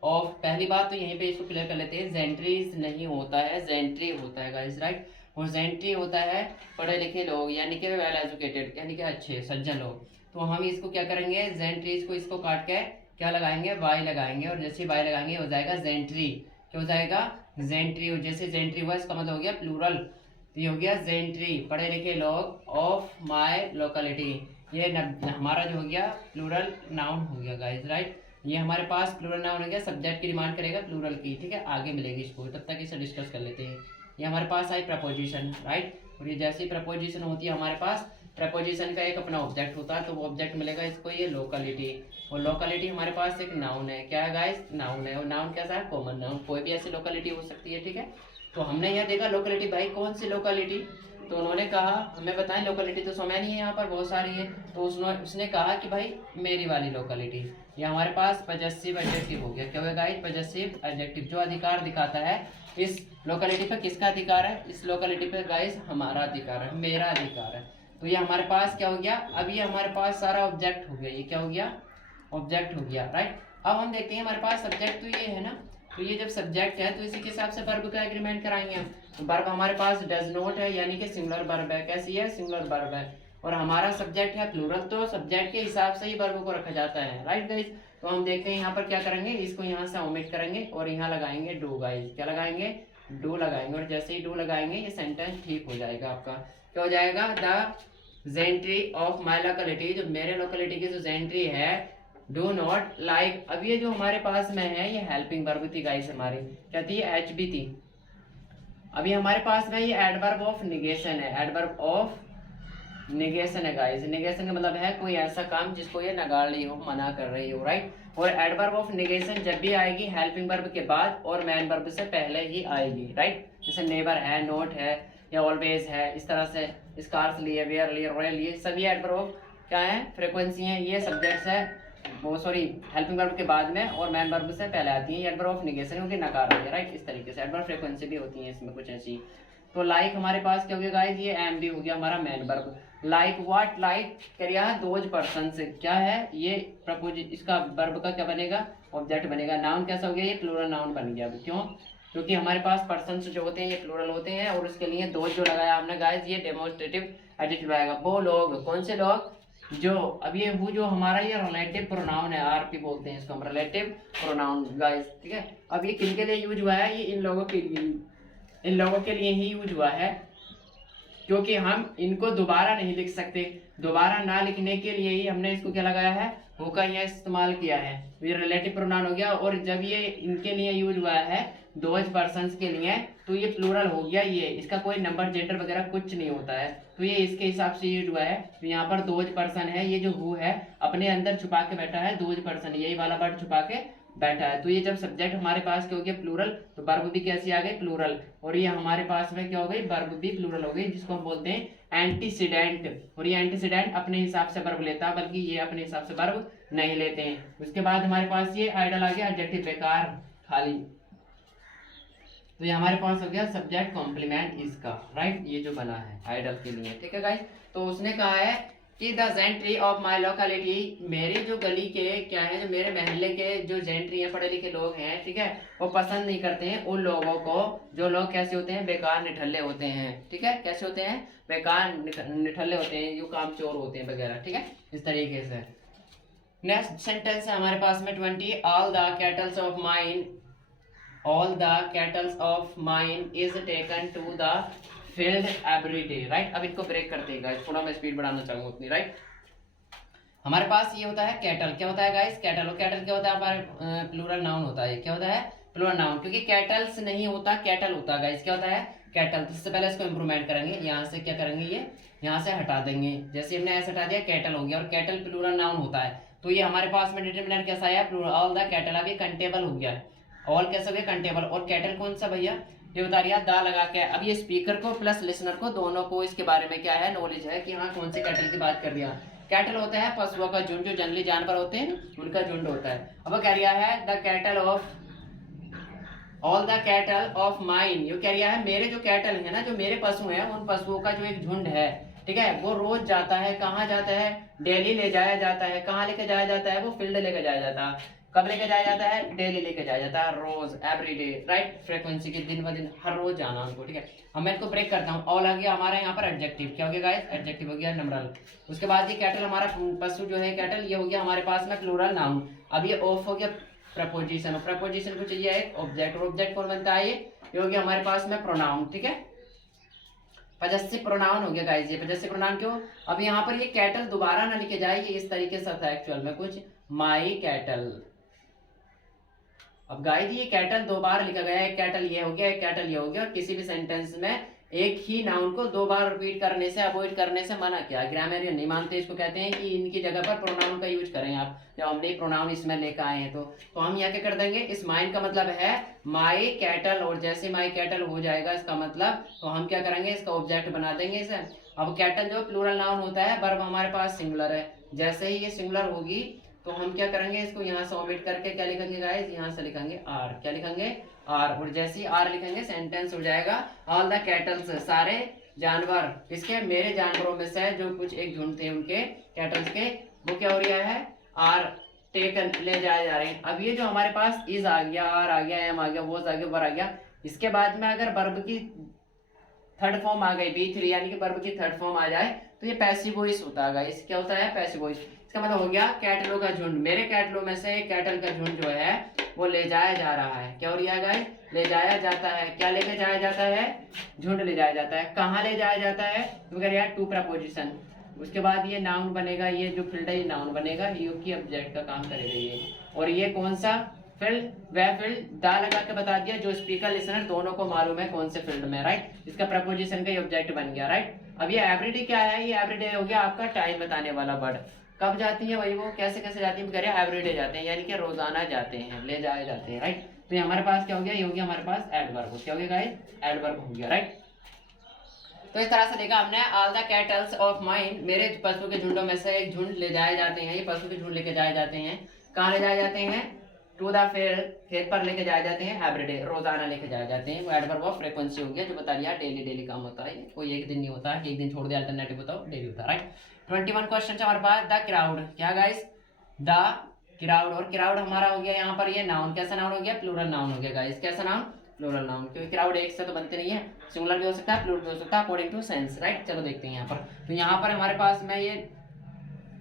ऑफ, पहली बात तो यहीं पे इसको क्लियर कर लेते हैं, जेंट्रीज नहीं होता है, जेंट्री होता है गाइस, राइट। और जेंट्री होता है पढ़े लिखे लोग, यानी कि वेल एजुकेटेड, यानी कि अच्छे सज्जन लोग। तो हम इसको क्या करेंगे, जेंट्रीज को इसको काट के क्या लगाएंगे, वाई लगाएंगे, और जैसे वाई लगाएंगे हो जाएगा जेंट्री। क्या हो जाएगा, जेंट्री। जैसे जेंट्री हुआ इसका मतलब हो गया प्लूरल, तो ये हो गया जेंट्री, पढ़े लिखे लोग ऑफ माय लोकेलिटी। ये हमारा जो हो गया प्लूरल नाउन हो गया गाइस, राइट। ये हमारे पास प्लूरल नाउन हो गया, सब्जेक्ट की डिमांड करेगा प्लूरल की। ठीक है, आगे मिलेगी इसको, तब तक इसे डिस्कस कर लेते हैं। ये हमारे पास आई प्रपोजिशन, राइट। और ये जैसी प्रपोजिशन होती है हमारे पास, प्रपोजिशन का एक अपना ऑब्जेक्ट होता है, तो वो ऑब्जेक्ट मिलेगा इसको ये लोकेलिटी। और लोकेलिटी हमारे पास एक नाउन है, क्या है गाइस, नाउन है। और नाउन कैसा है, कॉमन नाउन, कोई भी ऐसी लोकेलिटी हो सकती है। ठीक है, तो हमने यहाँ देखा लोकेलिटी, भाई कौन सी लोकेलिटी, तो उन्होंने कहा हमें बताएं लोकेलिटी, तो समय नहीं है यहाँ पर, बहुत सारी है। तो उसने कहा कि भाई मेरी वाली लोकेलिटी। ये हमारे पास पजेसिव एडजेक्टिव हो गया, क्या होगा गाइस, पजेसिव एडजेक्टिव, जो अधिकार दिखाता है इस लोकेलिटी पे। किसका अधिकार है, इस लोकेलिटी पे गाइस हमारा अधिकार है, मेरा अधिकार है। तो ये हमारे पास क्या हो गया, अब ये हमारे पास सारा ऑब्जेक्ट हो गया, ये क्या हो गया, ऑब्जेक्ट हो गया, राइट। अब हम देखते हैं हमारे पास सब्जेक्ट तो ये है ना, तो ये जब सब्जेक्ट है तो इसी के हिसाब से वर्ब का एग्रीमेंट कराएंगे हम। तो वर्ब हमारे पास डज नॉट है, यानी कि सिंगुलर वर्ब है, कैसी है, सिंगुलर वर्ब है। और हमारा सब्जेक्ट है प्लूरल, तो सब्जेक्ट के हिसाब से ही वर्ब को रखा जाता है, राइट गाइस। तो हम देखते हैं यहाँ पर क्या करेंगे, इसको यहाँ से ओमिट करेंगे और यहाँ लगाएंगे डू गाइस, क्या लगाएंगे, डू लगाएंगे। और जैसे ही डू लगाएंगे ये सेंटेंस ठीक हो जाएगा आपका। क्या हो जाएगा, the gentry of my locality, जो मेरे लोकेलिटी की जो जेंट्री है, डू नॉट लाइक। अब ये जो हमारे पास में है ये हेल्पिंग वर्ब थी गाइस, हमारी क्या थी, एच बी थी। अभी हमारे पास में ये एडवर्ब ऑफ निगेशन है, एडवर्ब ऑफ निगेशन है गाइस। निगेशन का मतलब है कोई ऐसा काम जिसको ये नकार रही हो, मना कर रही हो, राइट। और एडवर्ब ऑफ निगेशन जब भी आएगी हेल्पिंग वर्ब के बाद और मैन वर्ब से पहले ही आएगी, राइट। जैसे नेबर है, नोट है, या ऑलवेज है, इस तरह से स्कार्सली है, वेयरली, रॉयली, सभी एडवर्ब ऑफ क्या है, फ्रीक्वेंसी है, ये सब्जेक्ट्स है, वो सॉरी हेल्पिंग वर्ब के बाद में और मैन वर्ब से पहले आती है। ये एडवर्ब ऑफ निगेशन क्योंकि नकार रही है, राइट। इस तरीके से एडवर्ब फ्रीक्वेंसी भी होती है इसमें कुछ ऐसी। तो लाइक हमारे पास क्या हो गया गाइस, ये एम भी हो गया हमारा man verb. Like what, like क्या है, दोज पर्सन से, क्या है ये प्रपोज, इसका वर्ब का क्या बनेगा, ऑब्जेक्ट बनेगा। नाउन कैसा हो गया, ये प्लूरल नाउन बन गया। क्यों, क्योंकि हमारे पास पर्सन जो होते हैं ये प्लूरल होते हैं, और उसके लिए दोज जो लगाया हमने गाइस, ये डेमोन्स्ट्रेटिव एडजेक्टिव आएगा। वो लोग, कौन से लोग, जो अब ये वो जो हमारा ये रिलेटिव प्रोनाउन है, आरपी बोलते हैं इसको हम, रिलेटिव प्रोनाउन गाइस। ठीक है, अब ये किन के लिए यूज हुआ है, ये इन लोगों के लिए, इन लोगों के लिए ही यूज हुआ है, क्योंकि हम इनको दोबारा नहीं लिख सकते। दोबारा ना लिखने के लिए ही हमने इसको क्या लगाया है, वो का यहाँ इस्तेमाल किया है। ये रिलेटिव प्रोनाउन हो गया, और जब ये इनके लिए यूज हुआ है दोज पर्सन्स के लिए, तो ये प्लूरल हो गया, ये इसका कोई नंबर जेंडर वगैरह कुछ नहीं होता है, तो ये इसके हिसाब से यूज हुआ है। तो यहाँ पर दोज पर्सन है, ये जो हु है अपने अंदर छुपा के बैठा है, दोज पर्सन यही वाला वर्ड छुपा के बैठा है। तो ये जब सब्जेक्ट हमारे पास क्या हो गया, प्लूरल, तो वर्ब भी कैसी आ गई, प्लूरल। और ये हमारे पास में क्या हो गई, वर्ब भी प्लूरल हो गई, जिसको हम बोलते हैं एंटीसीडेंट। और ये एंटीसीडेंट अपने हिसाब से वर्ब लेता है, बल्कि ये अपने हिसाब से वर्ब नहीं लेते हैं। उसके बाद हमारे पास ये आइडल आ गया, एडजेक्टिव बेकार, खाली। तो ये हमारे पास हो गया सब्जेक्ट कॉम्प्लीमेंट इसका, राइट, ये जो बना है आइडल के लिए। ठीक है गाइस, तो उसने कहा है कि the gentry of my locality, मेरी जो गली के क्या है, जो मेरे मोहल्ले के जो जेंट्री हैं, पढ़े लिखे लोग हैं, ठीक है, वो पसंद नहीं करते हैं उन लोगों को जो लोग कैसे होते हैं, बेकार निठल्ले होते हैं। ठीक है, कैसे होते हैं, बेकार निठल्ले होते हैं, जो काम चोर होते हैं वगैरह। ठीक है, इस तरीके से। नेक्स्ट सेंटेंस है हमारे पास में 20, all the kettles of mine, all the cattle of mine is taken to the field every day, right। अब इनको ब्रेक करते हैं गाइस, थोड़ा मैं स्पीड बढ़ाना चाहूंगा उतनी, राइट। हमारे पास ये होता है कैटल, क्या होता है गाइस, कैटल। और कैटल क्या होता है, हमारे प्लूरल नाउन होता है, क्या होता है, प्लूरल नाउन, क्योंकि कैटल्स नहीं होता, कैटल होता है गाइस। क्या होता है, कैटल। तो इससे पहले इसको इंप्रूवमेंट करेंगे, यहाँ से क्या करेंगे, ये यहाँ से हटा देंगे, जैसे हमने ऐसे हटा दिया, कैटल हो गया। और कैटल प्लूरल नाउन होता है, तो ये हमारे पास में डिटरमिनर कैसा आया, ऑल द कैटल। अब ये कंटेबल हो गया है, ऑल कैसे हो गया, कंटेबल। और कैटल कौन सा भैया, ये बता रही है दा लगा के। अब ये स्पीकर को प्लस लिसनर को दोनों को इसके बारे में क्या है, नॉलेज है कि हाँ कौन से कैटल की बात कर रही है। कैटल होता है पशुओं का झुंड, जो जंगली जानवर होते हैं उनका झुंड होता है। अब वो कह रहा है the cattle of all the cattle of mine, ये कह रहा है मेरे जो कैटल है ना, जो मेरे पशु हैं, उन पशुओं का जो एक झुंड है, ठीक है, वो रोज जाता है, कहाँ जाता है, डेली ले जाया जाता है, कहाँ लेके जाया जाता है, वो फील्ड लेके जाया जाता है, कब लेके जाया जाता है, डेली लेके जाया जाता है, रोज, एवरीडे, राइट, फ्रीक्वेंसी के दिन ब दिन, हर रोज जाना उनको, ठीक है। अब मैं इसको ब्रेक करता हूँ, ऑल आ गया हमारा यहाँ पर एडजेक्टिव, क्या हो गया गाइस, एडजेक्टिव हो गया नंबरल। उसके बाद ये कैटल हमारा पशु जो है कैटल, ये हो गया हमारे पास में प्लूरल नाउन। अब ये ऑफ हो गया प्रपोजिशन, और प्रपोजिशन को चाहिए एक ऑब्जेक्ट, और ऑब्जेक्ट कौन बनता है, ये हो गया हमारे पास में प्रोनाउन, ठीक है, पजेसिव प्रोनाउन हो गया गाइस, ये पजेसिव प्रोनाउन क्यों, अब यहाँ पर ये कैटल दोबारा ना लिखे जाए, ये इस तरीके से था एक्चुअल में कुछ, माई कैटल। अब गाइस ये कैटल दो बार लिखा गया है, एक कैटल ये हो गया, एक कैटल ये हो गया, और किसी भी सेंटेंस में एक ही नाउन को दो बार रिपीट करने से, अवॉइड करने से मना किया। ग्रामरियन नहीं मानते इसको, कहते हैं कि इनकी जगह पर प्रोनाउन का यूज करें आप, जब हमने प्रोनाउन इसमें लेकर आए हैं तो हम यहाँ क्या कर देंगे, इस माइन का मतलब है माई कैटल, और जैसे माई कैटल हो जाएगा इसका मतलब, तो हम क्या करेंगे, इसका ऑब्जेक्ट बना देंगे इसे। अब कैटल जो प्लूरल नाउन होता है, वर्ब हमारे पास सिंगुलर है, जैसे ही ये सिंगुलर होगी तो हम क्या करेंगे, इसको यहाँ से ओमिट करके क्या लिखेंगे गाइस, यहाँ से लिखेंगे आर, क्या लिखेंगे आर, और जैसे ही आर लिखेंगे सेंटेंस हो जाएगा ऑल द कैटल्स, सारे जानवर, इसके मेरे जानवरों में से जो कुछ एक झुंड थे उनके कैटल्स के, वो क्या हो रहा है, आर टेकन, ले जाए जा रहे हैं। अब ये जो हमारे पास इज आ गया, आर आ गया, एम आ गया, वॉज आ गया, वर आ गया, इसके बाद में अगर वर्ब की थर्ड फॉर्म आ गई बी थ्री, यानी कि वर्ब की थर्ड फॉर्म आ जाए तो ये पैसिव वॉइस होता है, इस क्या होता है, पैसिव वॉइस। इसका मतलब हो गया कैटलों का झुंड, मेरे कैटलों में से कैटल का झुंड जो है वो ले जाया जा रहा है, क्या हो रहा है गाइस, ले जाया जाता है, क्या लेके जाया जाता है, झुंड ले जाया जाता है, कहाँ ले जाया जाता है, तो कह रहा है टू प्रपोजिशन। उसके बाद ये नाउन बनेगा, ये जो फील्ड है ये नाउन बनेगा, यू की ऑब्जेक्ट का काम करेगा ये, और ये कौन सा फील्ड, वह फील्ड दा लगा के बता दिया जो स्पीकर लिसनर दोनों को मालूम है कौन से फील्ड में, राइट, इसका प्रपोजिशन का ऑब्जेक्ट बन गया, राइट। अब ये एवरीडे क्या है, ये एवरीडे हो गया आपका टाइम बताने वाला वर्ड, कब जाती है वही वो, कैसे कैसे जाती है, कह रहे हैं एवरीडे जाते हैं, यानी कि रोजाना जाते हैं, ले जाए जाते हैं, राइट। तो ये हमारे पास क्या हो गया, ये हो गया हमारे पास एडवर्ब, क्या हो गया गाइस, एडवर्ब हो गया, राइट। तो इस तरह से देखा हमने all the kettles of mine, मेरे पशु के झुंडों में से एक झुंड ले जाए जाते हैं, ये पशु के झुंड लेके जाए जाते हैं, कहाँ ले जाए जाते हैं, टू द खेत पर लेके जाए जाते हैं, एवरीडे रोजाना लेके जाए जाते हैं, वो एडवर्ब ऑफ फ्रीक्वेंसी हो गया, जो बता दिया डेली डेली काम होता है, कोई एक दिन नहीं होता है, एक दिन छोड़ दिया अल्टरनेटिव बताओ, डेली होता है, राइट। 21 क्वेश्चन हमारे पास, द क्राउड, क्या गाइस, द क्राउड, और क्राउड हमारा हो गया यहाँ पर ये नाउन, कैसा नाउन हो गया, प्लूरल नाउन हो गया गाइस, कैसा नाउन, प्लूरल नाउन, क्योंकि क्राउड एक से तो बनते नहीं है, सिंगुलर भी हो सकता है, प्लूरल भी हो सकता है, अकॉर्डिंग टू सेंस, राइट। चलो देखते हैं यहाँ पर, तो यहाँ पर हमारे पास में ये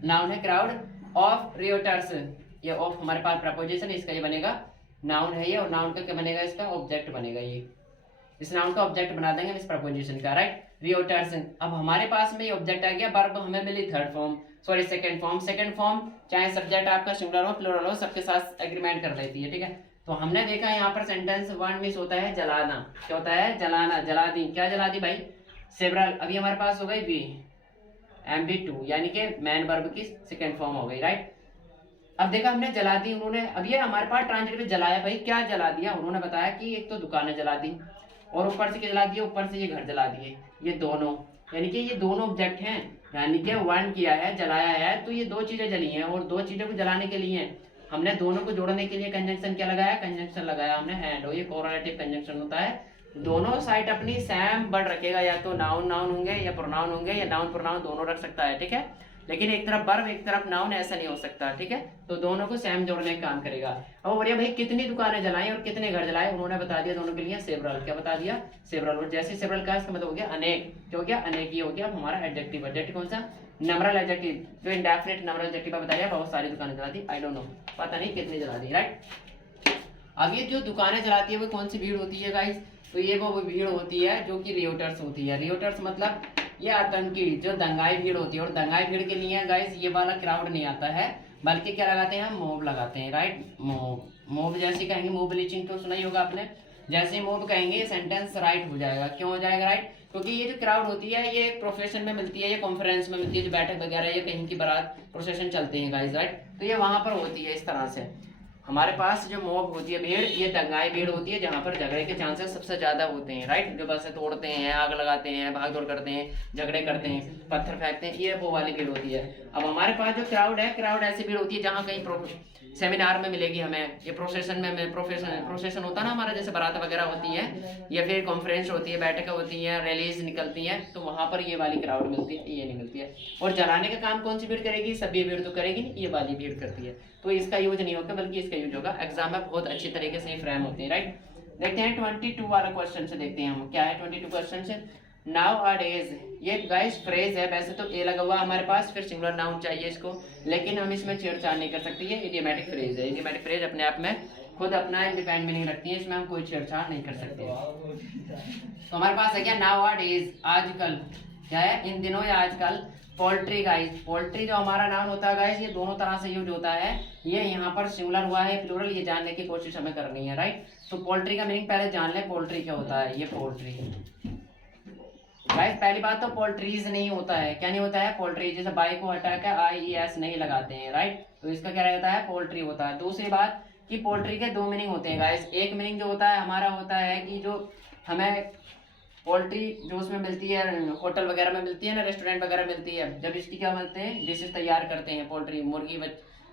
नाउन है क्राउड ऑफ रियोटर्स, ये ऑफ हमारे पास प्रपोजिशन, इसका ये बनेगा नाउन है ये, और नाउन का क्या बनेगा, इसका ऑब्जेक्ट बनेगा, ये इस नाउन का ऑब्जेक्ट बना देंगे इस प्रपोजिशन का, राइट। रियोटर्स, अब हमारे पास में ये ऑब्जेक्ट आ गया, वर्ब हमें मिली third form, sorry second form, second form चाहे सब्जेक्ट आपका सिंगुलर हो प्लूरल हो, सबके साथ एग्रीमेंट कर लेती है, ठीक है। तो हमने देखा यहाँ पर सेंटेंस वन मिस होता है, जलाना, क्या होता है, जलाना, जला दी, क्या जला दी भाई, सेवरल, अभी हमारे पास हो गई बी MB2, यानी कि मैन वर्ब की सेकंड फॉर्म हो गई, राइट। अब देखा हमने जला दी उन्होंने, अब ये हमारे पास ट्रांजिट में जलाया, भाई क्या जला दिया, उन्होंने बताया कि एक तो दुकानें जला दी, और ऊपर से क्या जला दिए, ऊपर से ये घर जला दिए, ये दोनों, यानी कि ये दोनों ऑब्जेक्ट हैं, यानी कि वन किया है, जलाया है, तो ये दो चीजें जली हैं, और दो चीजों को जलाने के लिए हमने दोनों को जोड़ने के लिए कंजंक्शन क्या लगाया, कंजंक्शन लगाया हमने एंड, ये कोरिलेटिव कंजंक्शन होता है, दोनों साइड अपनी सेम वर्ड रखेगा, या तो नाउन नाउन होंगे या प्रोनाउन होंगे, या नाउन प्रोनाउन दोनों रख सकता है, ठीक है, लेकिन एक तरफ वर्ब एक तरफ नाउन ऐसा नहीं हो सकता, ठीक है, तो दोनों को सेम जोड़ने का काम करेगा। अब बोलिए भाई कितनी दुकानें जलाई और कितने घर जलाए, उन्होंने बता दिया दोनों के लिए सेवरल, क्या बता दिया, सेवरल, और जैसे सेवरल का इसका मतलब हो गया अनेक, क्या हो गया, अनेक, ये हो गया हमारा एडजेक्टिव, एडजेक्टिव कौन सा, नंबरल एडजेक्टिव, जो इंडेफिनिट नंबरल एडजेक्टिव बताया, बहुत सारी दुकानें जला दी, आई डोंट नो, पता नहीं कितनी जला दी, राइट। अब ये जो दुकानें जलाती है वो कौन सी भीड़ होती है गाइस, तो ये वो भीड़ होती है जो कि रियोटर्स होती है, रियोटर्स मतलब ये आतंकी, जो दंगाई भीड़ होती है, और दंगाई भीड़ के लिए गाइस ये वाला क्राउड नहीं आता है, बल्कि क्या लगाते हैं, मोब लगाते हैं, राइट, मोब, मोब जैसे कहेंगे, मोब लीचिंग तो सुना ही होगा आपने, जैसे मोब कहेंगे सेंटेंस राइट हो जाएगा, क्यों हो जाएगा राइट, क्योंकि ये जो क्राउड होती है ये प्रोफेशन में मिलती है, ये कॉन्फ्रेंस में मिलती है, जो बैठक वगैरह या कहीं की बारात प्रोसेशन चलते हैं गाइस, राइट, तो ये वहां पर होती है इस तरह से। हमारे पास जो मॉब होती है भीड़, ये दंगाई भीड़ होती है जहाँ पर झगड़े के चांसेस सबसे ज़्यादा होते हैं, राइट। जो बसें तोड़ते हैं, आग लगाते हैं, भाग दौड़ करते हैं, झगड़े करते हैं, पत्थर फेंकते हैं, ये वो वाली भीड़ होती है। अब हमारे पास जो क्राउड है, क्राउड ऐसी भीड़ होती है जहाँ कहीं सेमिनार में मिलेगी हमें, ये प्रोसेशन में प्रोसेशन होता है ना हमारा, जैसे बारात वगैरह होती है या फिर कॉन्फ्रेंस होती है, बैठकें होती हैं, रैलीज निकलती हैं, तो वहाँ पर ये वाली क्राउड मिलती है, ये नहीं मिलती है। और जलाने का काम कौन सी भीड़ करेगी? सभी भीड़ तो करेगी नहीं, ये वाली भीड़ करती है। तो इसका यूज नहीं होगा, बल्कि इसका यूज होगा एग्जाम में बहुत अच्छी तरीके से फ्रेम होते हैं, राइट। देखते हैं 22 वाला क्वेश्चन से, देखते हैं हम क्या है 22 क्वेश्चन से। नाउ अ डेज, ये गाइस फ्रेज है, वैसे तो ए लगा हुआ हमारे पास, फिर सिंगुलर नाउन चाहिए इसको, लेकिन हम इसमें छेड़छाड़ नहीं कर सकते। ये इडियोमैटिक फ्रेज है, इडियोमैटिक फ्रेज अपने आप में खुद अपना इंडिपेंडेंट मीनिंग रखती है, इसमें हम कोई छेड़छाड़ नहीं कर सकते। तो हमारे पास है क्या? नाउ अ डेज, आजकल, क्या है? इन दिनों या आजकल। पोल्ट्री गाइस, पोल्ट्री जो हमारा नाउन होता है गाइस, ये दोनों तरह से यूज होता है। ये यहाँ पर सिंगुलर हुआ है, प्लूरल, ये जानने की कोशिश हमें करनी है, राइट। तो पोल्ट्री का मीनिंग पहले जान ले, पोल्ट्री क्या होता है। ये पोल्ट्री गाइस, पहली बात तो पोल्ट्रीज नहीं होता है। क्या नहीं होता है? पोल्ट्री। जैसे बाई को हटा कर IES नहीं लगाते हैं, राइट, तो इसका क्या रहता है? पोल्ट्री होता है। दूसरी बात कि पोल्ट्री के दो मीनिंग होते हैं गाइस। एक मीनिंग जो होता है हमारा होता है कि जो हमें पोल्ट्री जो उसमें मिलती है, होटल वगैरह में मिलती है ना, रेस्टोरेंट वगैरह मिलती है, जब इसकी क्या बनते हैं, डिशेज तैयार करते हैं, पोल्ट्री, मुर्गी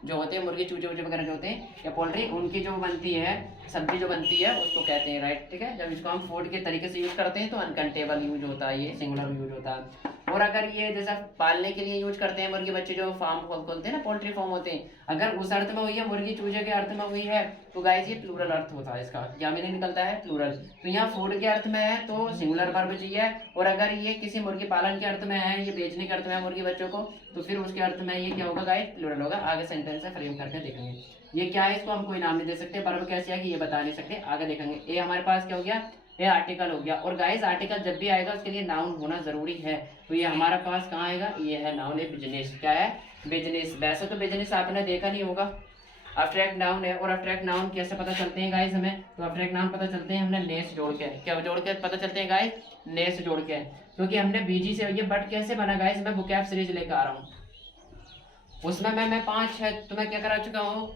जो होते हैं, मुर्गी चूजे वूजे वगैरह जो होते हैं, या पोल्ट्री, उनकी जो बनती है सब्जी जो बनती है उसको कहते हैं, राइट, ठीक है। जब इसको हम फूड के तरीके से यूज करते हैं तो अनकंटेबल यूज होता है, ये सिंगुलर यूज होता है। और अगर ये जैसा पालने के लिए यूज करते हैं, मुर्गी बच्चे जो फार्म खोलते हैं ना, पोल्ट्री फार्म होते हैं, अगर उस अर्थ में हुई है, मुर्गी चूजे के अर्थ में हुई है, तो गाइस ये प्लूरल अर्थ होता है इसका। क्या मीनिंग निकलता है? प्लूरल। तो यहाँ फूड के अर्थ में है तो सिंगुलर वर्ब चाहिए, और अगर ये किसी मुर्गी पालन के अर्थ में है, ये बेचने के अर्थ में है मुर्गी बच्चों को, तो फिर उसके अर्थ में ये क्या होगा गाइस? प्लूरल होगा। आगे सेंटेंस है, फ्रेम करके देखेंगे। ये क्या है, इसको हम कोई नाम नहीं दे सकते, वर्ब कैसे है कि ये बता नहीं सकते, आगे देखेंगे। ये हमारे पास क्या हो गया? ये आर्टिकल हो गया। और गाइस आर्टिकल जब भी आएगा उसके लिए नाउन होना जरूरी है। तो ये हमारे पास कहाँ आएगा? ये है नाउन, है बिजनेस। क्या है? बिजनेस। वैसे तो बिजनेस आपने देखा नहीं होगा, अब्स्ट्रैक्ट नाउन है। और अब्स्ट्रैक्ट नाउन कैसे पता चलते हैं गाइस हमें? तो अब्स्ट्रैक्ट नाउन पता चलते हैं हमने नेस जोड़ के। क्या जोड़ के पता चलते हैं गाइस? नेस जोड़ के, क्योंकि हमने बीजी से, ये बट कैसे बना गाइस? मैं वोकैब सीरीज लेकर आ रहा हूँ, उसमें मैं 5-6 तुम्हें क्या करा चुका हूँ,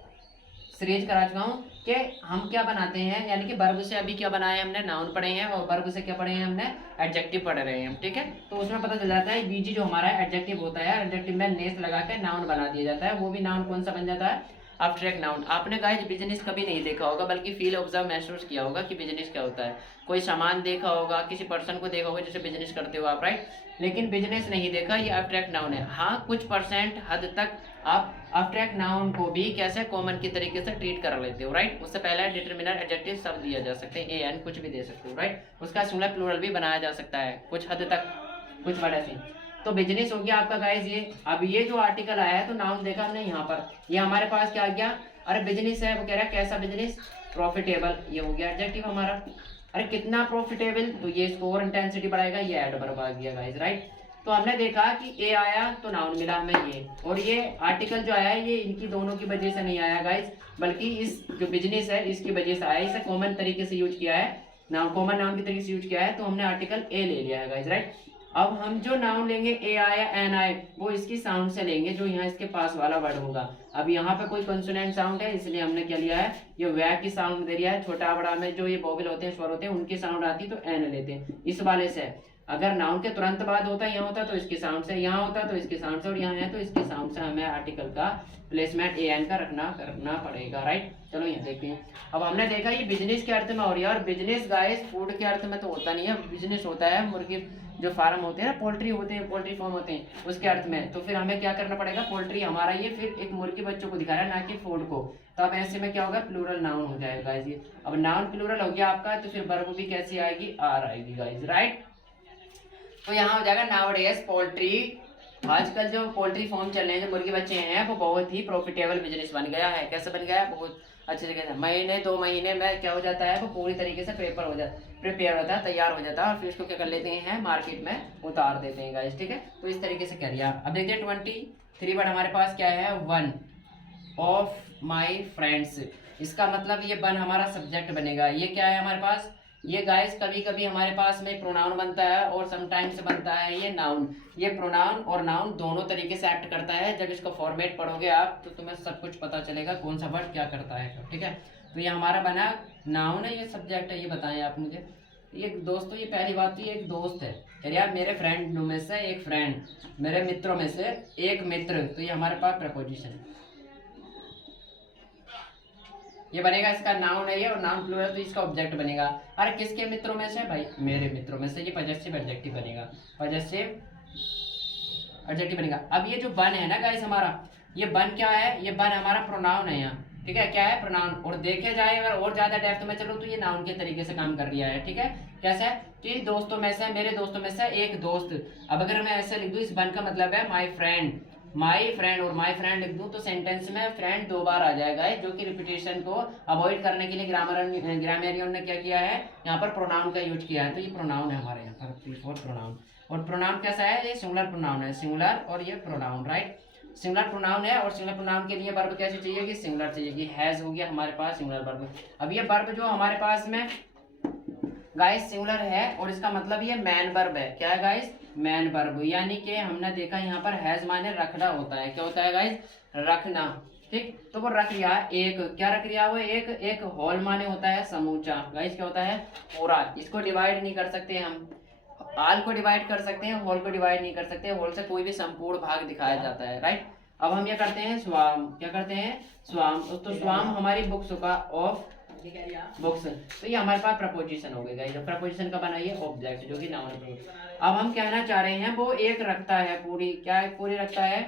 सीरीज करा चुका हूँ कि हम क्या बनाते हैं, यानी कि वर्ब से अभी क्या बनाए हमने? नाउन पढ़े हैं, और वर्ब से क्या पढ़े हैं हमने? एडजेक्टिव पढ़ रहे हैं हम, ठीक है। तो उसमें पता चल जाता है बीजी जो हमारा एडजेक्टिव होता है, एडजेक्टिव में नेस लगा के नाउन बना दिया जाता है। वो भी नाउन कौन सा बन जाता है? Abstract noun. आपने गाइस बिजनेस कभी नहीं देखा होगा, बल्कि फील ऑब्जर्व महसूस किया होगा कि बिजनेस क्या होता है। कोई सामान देखा होगा, किसी पर्सन को देखा होगा जैसे बिजनेस करते हो आप, राइट, लेकिन बिजनेस नहीं देखा, ये अब्स्ट्रैक्ट नाउन है। हाँ, कुछ % हद तक आप अब्स्ट्रैक्ट नाउन को भी कैसे कॉमन की तरीके से ट्रीट कर लेते हो, राइट। उससे पहले डिटरमिनर एडजेक्टिव शब्द दिया जा सकते हैं, एन कुछ भी दे सकते हो, राइट। उसका सिंगुलर प्लूरल भी बनाया जा सकता है कुछ हद तक, कुछ बड़ा सी। तो बिजनेस हो गया आपका गाइस ये। अब ये जो आर्टिकल आया है तो नाउन देखा हमने यहाँ पर, ये हमारे पास क्या आ गया? अरे बिजनेस है, वो कह रहा है कैसा बिजनेस? प्रॉफिटेबल। ये हो गया एडजेक्टिव हमारा। अरे कितना प्रॉफिटेबल, तो ये इसको और इंटेंसिटी बढ़ाएगा, ये एडवर्ब आ गया गाइस, राइट। तो हमने देखा कि ए आया तो नाउन मिला हमें ये, और ये आर्टिकल जो आया है ये इनकी दोनों की वजह से नहीं आया गाइस, बल्कि इस जो बिजनेस है इसकी वजह से आया। इसे कॉमन तरीके से यूज किया है, नाउन कॉमन नाउन के तरीके से यूज किया है, तो हमने आर्टिकल ए ले लिया है गाइस, राइट। अब हम जो नाउन लेंगे ए आया एन आए, वो इसकी साउंड से लेंगे, जो यहाँ इसके पास वाला वर्ड होगा। अब यहाँ पे कोई कंसोनेंट साउंड है, इसलिए हमने क्या लिया है? ये वै की साउंड दे दिया है। छोटा बड़ा में जो ये वोवेल होते हैं, स्वर होते हैं, उनकी साउंड आती है तो एन लेते हैं इस वाले से। अगर नाउन के तुरंत बाद होता है, यहाँ होता तो इसकी साउंड से, यहाँ होता तो इसकी साउंड से, और यहाँ है तो इसकी साउंड से हमें आर्टिकल का प्लेसमेंट ए एन का करना पड़ेगा, राइट। चलो यहाँ देखते हैं। अब हमने देखा ये बिजनेस के अर्थ में हो रही है, और बिजनेस गाइस फूड के अर्थ में तो होता नहीं है। बिजनेस होता है मुर्गी जो फार्म होते हैं ना, पोल्ट्री होते हैं, पोल्ट्री फार्म होते हैं, उसके अर्थ में। तो फिर हमें क्या करना पड़ेगा? पोल्ट्री हमारा ये फिर एक मुर्गी बच्चों को दिखा रहा है, ना कि फूड को। तो अब ऐसे में क्या होगा? प्लूरल नाउन हो जाएगा गाइस ये। अब नाउन प्लूरल हो गया आपका, तो फिर वर्ब भी कैसी आएगी? आर आएगी गाइस, राइट। तो यहाँ हो जाएगा नाउअडेज पोल्ट्री। आजकल जो पोल्ट्री फार्म चल रहे हैं, जो मुर्गी बच्चे हैं, वो बहुत ही प्रॉफिटेबल बिजनेस बन गया है। कैसे बन गया है? बहुत अच्छे तरीके से। महीने 2 महीने में क्या हो जाता है? वो पूरी तरीके से प्रिपेयर होता है, तैयार हो जाता है, और फिर उसको क्या कर लेते हैं? मार्केट में उतार देते हैं गाइस, ठीक है। तो इस तरीके से करिए। अब देखते हैं 23 वर्ड हमारे पास क्या है? One of my friends. इसका मतलब ये वन हमारा सब्जेक्ट बनेगा। ये क्या है हमारे पास? ये गाइस कभी कभी हमारे पास में प्रोनाउन बनता है और समटाइम्स बनता है ये नाउन। ये प्रोनाउन और नाउन दोनों तरीके से एक्ट करता है। जब इसको फॉर्मेट पढ़ोगे आप तो तुम्हें सब कुछ पता चलेगा कौन सा वर्ड क्या करता है, ठीक है। तो ये हमारा बना नाउन है, ये सब्जेक्ट है, ये बताएं आप मुझे। ये दोस्तों, ये पहली बात तो ये एक दोस्त है, यार मेरे फ्रेंड में से एक फ्रेंड, मेरे मित्रों में से एक मित्र, तो ये हमारे पास प्रपोजिशन है। ये बनेगा, इसका नाउन है ये, और नाउन प्लूरल तो इसका ऑब्जेक्ट बनेगा। अरे किसके मित्रों में से भाई, मेरे मित्रों में से, ये पजेसिव एडजेक्टिव बनेगा, पजेसिव एडजेक्टिव बनेगा। अब ये जो बन है ना गाइस हमारा, ये बन क्या है, ये बन हमारा प्रोनाउन है यहाँ, ठीक है, क्या है, प्रोनाउन। और देखे जाए अगर और ज्यादा डेप्थ में चलो तो ये नाउन के तरीके से काम कर रहा है, ठीक है। कैसे है कि दोस्तों में से, मेरे दोस्तों में से एक दोस्त। अब अगर मैं ऐसे लिख दूं, इस बन का मतलब है माई फ्रेंड, माई फ्रेंड, और माई फ्रेंड लिख दूं तो सेंटेंस में फ्रेंड 2 बार आ जाएगा, जो कि रिपीटेशन को अवॉइड करने के लिए ग्रामरियन ने क्या किया है, यहाँ पर प्रोनाउन का यूज किया है। तो ये प्रोनाउन है हमारे यहाँ पर, प्रोनाउन। और प्रोनाउन कैसा है, ये सिंगुलर प्रोनाउन है, सिंगुलर, और ये प्रोनाउन, राइट, सिंगुलर प्रोनाउन है। और सिंगुलर प्रोनाउन के लिए वर्ब कैसे चाहिए कि सिंगुलर चाहिए, कि हैज हो गया हमारे पास सिंगुलर वर्ब। अब ये वर्ब जो हमारे पास में गाइस सिंगुलर है, और इसका मतलब ये मैन वर्ब है। क्या है गाइस, मैन वर्ब, यानी कि हमने देखा यहाँ पर हैज माने रखना होता है। क्या होता है गाइस, रखना, ठीक। तो वो रख लिया एक, क्या रख लिया वो, एक होल माने होता है समूचा। गाइस क्या होता है, पूरा। इसको डिवाइड नहीं कर सकते हम, आल को डिवाइड कर सकते हैं, होल को डिवाइड नहीं कर सकते। होल से कोई भी संपूर्ण भाग दिखाया जाता है, राइट। अब हम ये करते हैं स्वाम, क्या करते हैं, स्वाम। तो स्वाम हमारी बुक्स का, ऑफ बुक्स, तो ये हमारे पास प्रपोजिशन हो गई। जो प्रपोजिशन का बना, ये ऑब्जेक्ट जो कि नाउन है। अब हम कहना चाह रहे हैं वो एक रखता है, पूरी, क्या है, पूरी रखता है।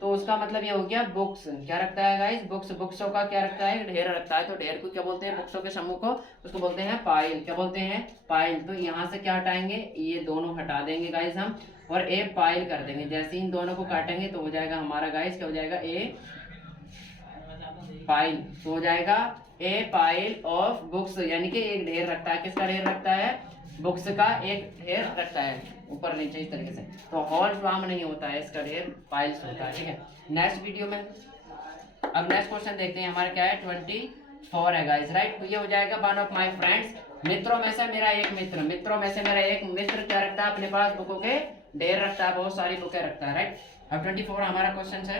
तो उसका मतलब ये हो गया बुक्स, क्या रखता है गाइस, बुक्स। बुक्सों का क्या रखता है, ढेर रखता है। तो ढेर को क्या बोलते हैं, बुक्सों के समूह को, उसको बोलते हैं पाइल। क्या बोलते हैं, पाइल। तो यहाँ से क्या हटाएंगे, ये दोनों हटा देंगे गाइस हम, और ए पाइल कर देंगे। जैसे इन दोनों को काटेंगे तो हो जाएगा हमारा गाइस, क्या हो जाएगा, ए पाइल। तो हो जाएगा ए पाइल ऑफ बुक्स, यानी कि एक ढेर रखता है। किसका ढेर रखता है, बुक्स का एक ढेर रखता है, ऊपर नीचे इस तरीके से। तो होल स्वाम नहीं होता है, इसका ढेर पाइल्स होता है, ठीक है। नेक्स्ट वीडियो में अब नेक्स्ट क्वेश्चन देखते हैं, हमारा क्या है, 24 है गाइस, राइट। तो ये हो जाएगा वन ऑफ माय फ्रेंड्स, मित्रों में से मेरा एक मित्र, मित्रों में से मेरा एक मित्र क्या रखता है, अपने पास बुकों के ढेर रखता है, बहुत सारी बुकें रखता है, राइट। अब 24 हमारा क्वेश्चन है,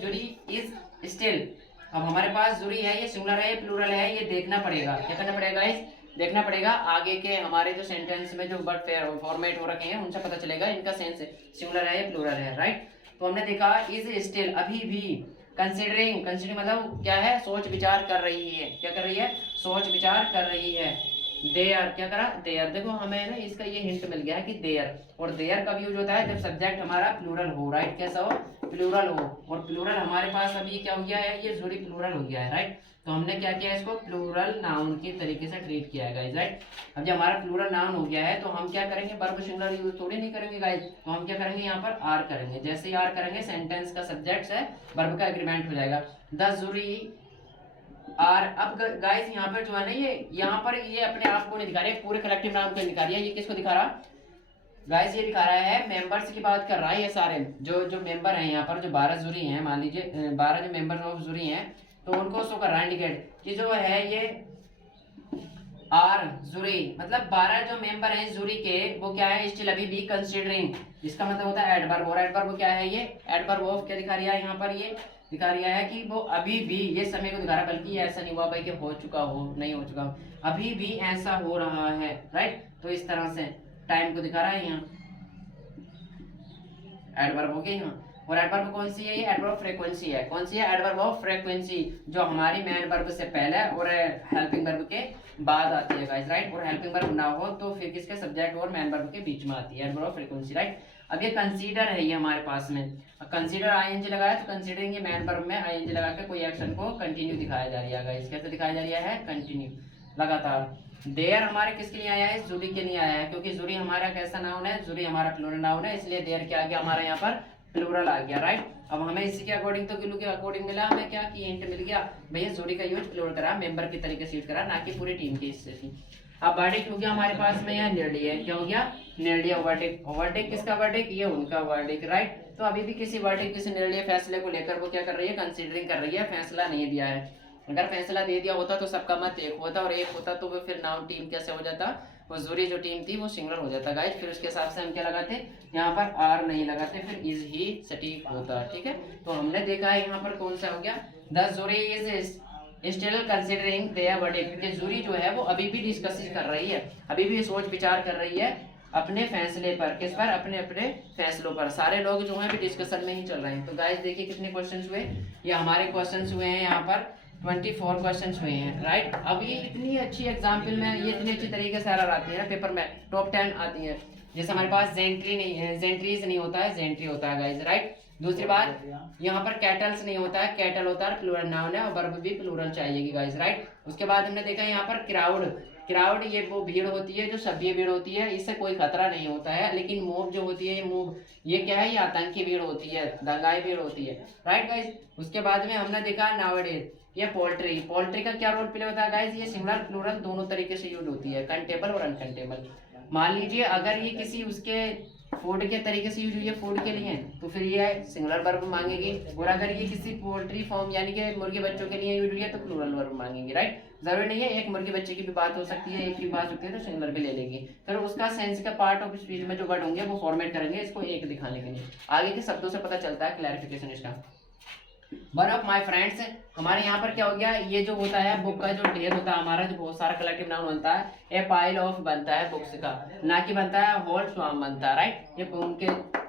जुरी इज स्टिल। अब हमारे पास जुरी है, ये सिंगुलर है, ये प्लूरल है, ये देखना पड़ेगा। क्या करना पड़ेगा इस, देखना पड़ेगा आगे के हमारे जो सेंटेंस में जो वर्ड फॉर्मेट हो रखे हैं उनसे पता चलेगा इनका सेंस सिंगुलर है या प्लूरल है, राइट। तो हमने देखा इज स्टिल, अभी भी। कंसिडरिंग, कंसिडरिंग मतलब क्या है, सोच विचार कर रही है। क्या कर रही है, सोच विचार कर रही है। देयर, क्या करा, देयर। देखो हमें ना इसका ये हिंट मिल गया है कि देयर, और देयर कब यूज होता है, जब सब्जेक्ट हमारा प्लूरल हो, राइट। कैसा हो, प्लूरल हो। और प्लूरल हमारे पास अभी क्या हो गया है, ये जुड़ी प्लूरल हो गया है, राइट। तो हमने क्या किया, इसको प्लूरल नाउन के तरीके से ट्रीट किया है गाइस, राइट। अब जब हमारा प्लूरल नाउन हो गया है तो हम क्या करेंगे, वर्ब सिंगुलर यूज थोड़ी नहीं करेंगे गाइस। तो हम क्या करेंगे, यहाँ पर आर करेंगे। जैसे ही आर करेंगे सेंटेंस का सब्जेक्ट है वर्ब का एग्रीमेंट हो जाएगा। द जुरी आर। अब गाइस यहाँ पर जो है ना, ये यहाँ पर ये अपने आप को नहीं दिखा रही है, पूरे कलेक्टिव नाउन को दिखा रही है। ये किसको दिखा रहा गाइस, ये दिखा रहा है मेंबर्स की बात कर रहा है। ये सारे जो मेंबर हैं यहाँ पर, जो 12 जुरी हैं, मान लीजिए 12 जो मेंबर ऑफ जुरी हैं, तो उनको शो कर रहा है इंडिकेट कि जो है ये आर जुरी, मतलब 12 जो मेंबर हैं जुरी के, वो क्या है, स्टिल अभी भी कंसीडरिंग। इसका मतलब होता है एडवर्ब, और एडवर्ब क्या है, ये एडवर्ब ऑफ क्या दिखा रहा है यहाँ पर, ये दिखा रहा है कि वो अभी भी, ये समय को दिखा रहा है, बल्कि ये ऐसा नहीं हुआ भाई कि हो चुका हो, नहीं हो चुका हो, अभी भी ऐसा हो रहा है, राइट। तो इस तरह से टाइम को दिखा रहा है यहाँ, एडवर्ब हो गया यहाँ। और एडवर्ब कौन सी है, ये एडवर्ब फ्रीक्वेंसी है। कौन सी है, एडवर्ब ऑफ फ्रीक्वेंसी, जो हमारी मेन वर्ब से पहले और हेल्पिंग वर्ब के बाद आती है गाइस, राइट। और हेल्पिंग वर्ब ना हो तो फिर किसके, सब्जेक्ट और मेन वर्ब के बीच में आती है, एडवर्ब ऑफ फ्रीक्वेंसी, राइट। अब ये कंसीडर है, ये हमारे पास में कंसीडर आईएनजी लगाया, तो कंसीडरिंग ये मेन वर्ब में आईएनजी लगा के कोई एक्शन को कंटिन्यू दिखाया जा रहा है गाइस। कैसे दिखाया जा रहा है, कंटिन्यू, लगातार। देयर हमारे किसके लिए आया है, जुरी के लिए आया है, क्योंकि जुरी हमारा कैसा नाउन है, जुरी हमारा प्लूरल नाउन है, इसलिए देयर क्या आ गया हमारा यहाँ पर, प्लूरल आ गया, राइट। अब हमें इसी के अकॉर्डिंग, तो गिलू के अकॉर्डिंग मिला हमें क्या, कि हिंट मिल गया भैया, जुरी का यूज प्लूरल करा, मेंबर के तरीके से यूज करा, ना कि पूरी टीम के हिस्से से। अब वर्डिक्ट हो गया हमारे पास में यहाँ निर्णय है, क्या हो गया निर्णय वर्डिक्ट। वर्डिक्ट किसका वर्डिक्ट, ये उनका वर्डिक्ट, राइट। तो अभी भी किसी वर्डिक्ट किसी निर्णय फैसले को लेकर वो क्या कर रही है, कंसीडरिंग कर रही है, फैसला नहीं दिया है। अगर फैसला दे दिया होता तो सबका मत एक होता, और एक होता तो वो फिर नाउन टीम कैसे हो जाता, वो जूरी जो टीम थी वो सिंगुलर हो जाता गाइस। फिर उसके हिसाब से हम क्या लगाते, यहाँ पर आर नहीं लगाते, फिर इज ही सटीक होता, ठीक है। तो हमने देखा है यहाँ पर कौन सा हो गया, the jury is still considering their verdict, क्योंकि जूरी जो है वो अभी भी डिस्कस कर रही है, अभी भी सोच विचार कर रही है अपने फैसले पर, किस पर, अपने अपने फैसलों पर। सारे लोग जो हैं अभी डिस्कशन में ही चल रहे हैं। तो गाइस देखिए कितने क्वेश्चंस हुए, ये हमारे क्वेश्चंस हुए हैं यहाँ पर 24 क्वेश्चंस हुए हैं, राइट। अब ये इतनी अच्छी एग्जाम्पल में ये इतनी अच्छी तरीके से एरर आती है ना पेपर में, टॉप 10 आती है। जैसे हमारे पास जेंट्री नहीं है, जेंट्रीज नहीं होता है, जेंट्री होता है गाइस, राइट। दूसरी बात यहाँ पर कैटल्स नहीं होता है, कैटल होता है, प्लूरल नाउन है और वर्ब भी प्लूरल चाहिए गाइस, राइट। उसके बाद हमने देखा यहाँ पर क्राउड, क्राउड ये वो भीड़ होती है जो सभ्य भीड़ होती है, इससे कोई खतरा नहीं होता है। लेकिन मूव जो होती है, ये मूव ये क्या है, ये आतंकी भीड़ होती है, दंगाई भीड़ होती है, राइट गाइस। उसके बाद में हमने देखा नाउडेज, ये पोल्ट्री, पोल्ट्री का क्या रोल प्ले होता है गाइस, ये सिंगुलर प्लूरल दोनों तरीके से यूज होती है, कंटेबल और अनकंटेबल। मान लीजिए अगर ये किसी उसके फूड के तरीके से यूज हुई है, फूड के लिए, तो फिर ये सिंगुलर वर्ब मांगेगी। और अगर ये किसी पोल्ट्री फॉर्म यानी कि मुर्गे बच्चों के लिए यूज हुई है तो प्लूरल वर्ब मांगेगी, राइट। जरूरी नहीं है एक मुर्गे बच्चे की भी बात हो सकती है, एक की बात होती है तो सिंगुलर भी ले लेगी। फिर उसका सेंस का पार्ट ऑफ स्पीच में जो वर्ड होंगे वो फॉर्मेट करेंगे इसको एक दिखाने के लिए। आगे के शब्दों से पता चलता है क्लैरिफिकेशन इसका। वन ऑफ माई फ्रेंड्स, हमारे यहाँ पर क्या हो गया, ये जो होता है बुक का जो ढेर होता है हमारा, जो बहुत सारा कलेक्टिव नाउन बनता है, ए पाइल ऑफ बनता है बुक्स का, ना कि बनता है होल स्वाम बनता है, राइट। ये उनके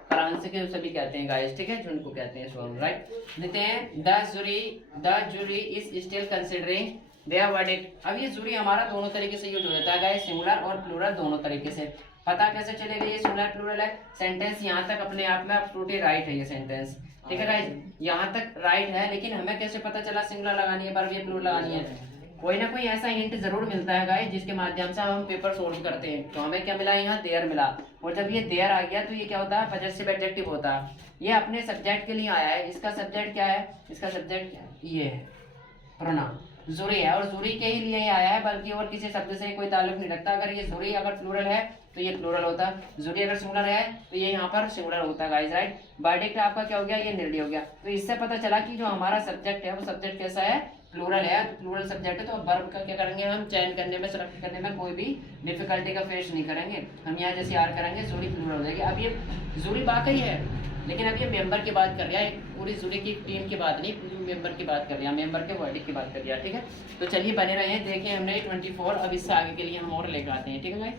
फ्रांस के सभी कहते हैं गाइस, ठीक है, झुंड को कहते हैं स्वाम, राइट। देते हैं the jury is still considering their verdict. अब ये जूरी हमारा दोनों तरीके से यूज हो जाता है गाइस, सिंगुलर और प्लूरल दोनों तरीके से। पता कैसे चलेगा ये सिंगुलर प्लूरल है, सेंटेंस यहाँ तक अपने आप में एब्सोल्युटली राइट है ये सेंटेंस, ठीक है गाइस, यहाँ तक राइट है। लेकिन हमें कैसे पता चला सिंगुलर लगानी है, वर्ब या प्लूरल लगानी है, कोई ना कोई ऐसा हिंट जरूर मिलता है गाइस जिसके माध्यम से हम पेपर सोल्व करते हैं। तो हमें क्या मिला, यहाँ देयर मिला, और जब ये देयर आ गया तो ये क्या होता है, पजेसिव एडजेक्टिव होता है। ये अपने सब्जेक्ट के लिए आया है, इसका सब्जेक्ट क्या है, इसका सब्जेक्ट ये है प्रोनाउन, जूरी है, और जूरी के ही लिए आया है, बल्कि और किसी शब्द से कोई ताल्लुक नहीं रखता। अगर ये जूरी अगर प्लूरल है तो ये प्लूरल होता, जूरी अगर सिंगुलर है तो ये यहाँ पर सिंगुलर होता गाइस, राइट। वर्डिक्ट आपका क्या हो गया, ये निर्णय हो गया। तो इससे पता चला कि जो हमारा सब्जेक्ट है वो सब्जेक्ट कैसा है, प्लूरल है, प्लूरल सब्जेक्ट है। तो वर्ब का क्या करेंगे, हम चयन करने में, सेलेक्ट करने में कोई भी डिफिकल्टी का फेस नहीं करेंगे। हम यहाँ जैसे आर करेंगे जूरी प्लूरल हो जाएगी। अब ये जूरी वाकई है, लेकिन अब ये मेंबर की बात कर रहा है, पूरी जूरी की टीम की बात नहीं, मेंबर की बात कर रहा है, मेंबर के वर्डिक्ट की बात कर रहा है, ठीक है। तो चलिए बने रहे हैं, देखिए हमने 24, अब इससे आगे के लिए हम और लेकर आते हैं, ठीक है गाइस।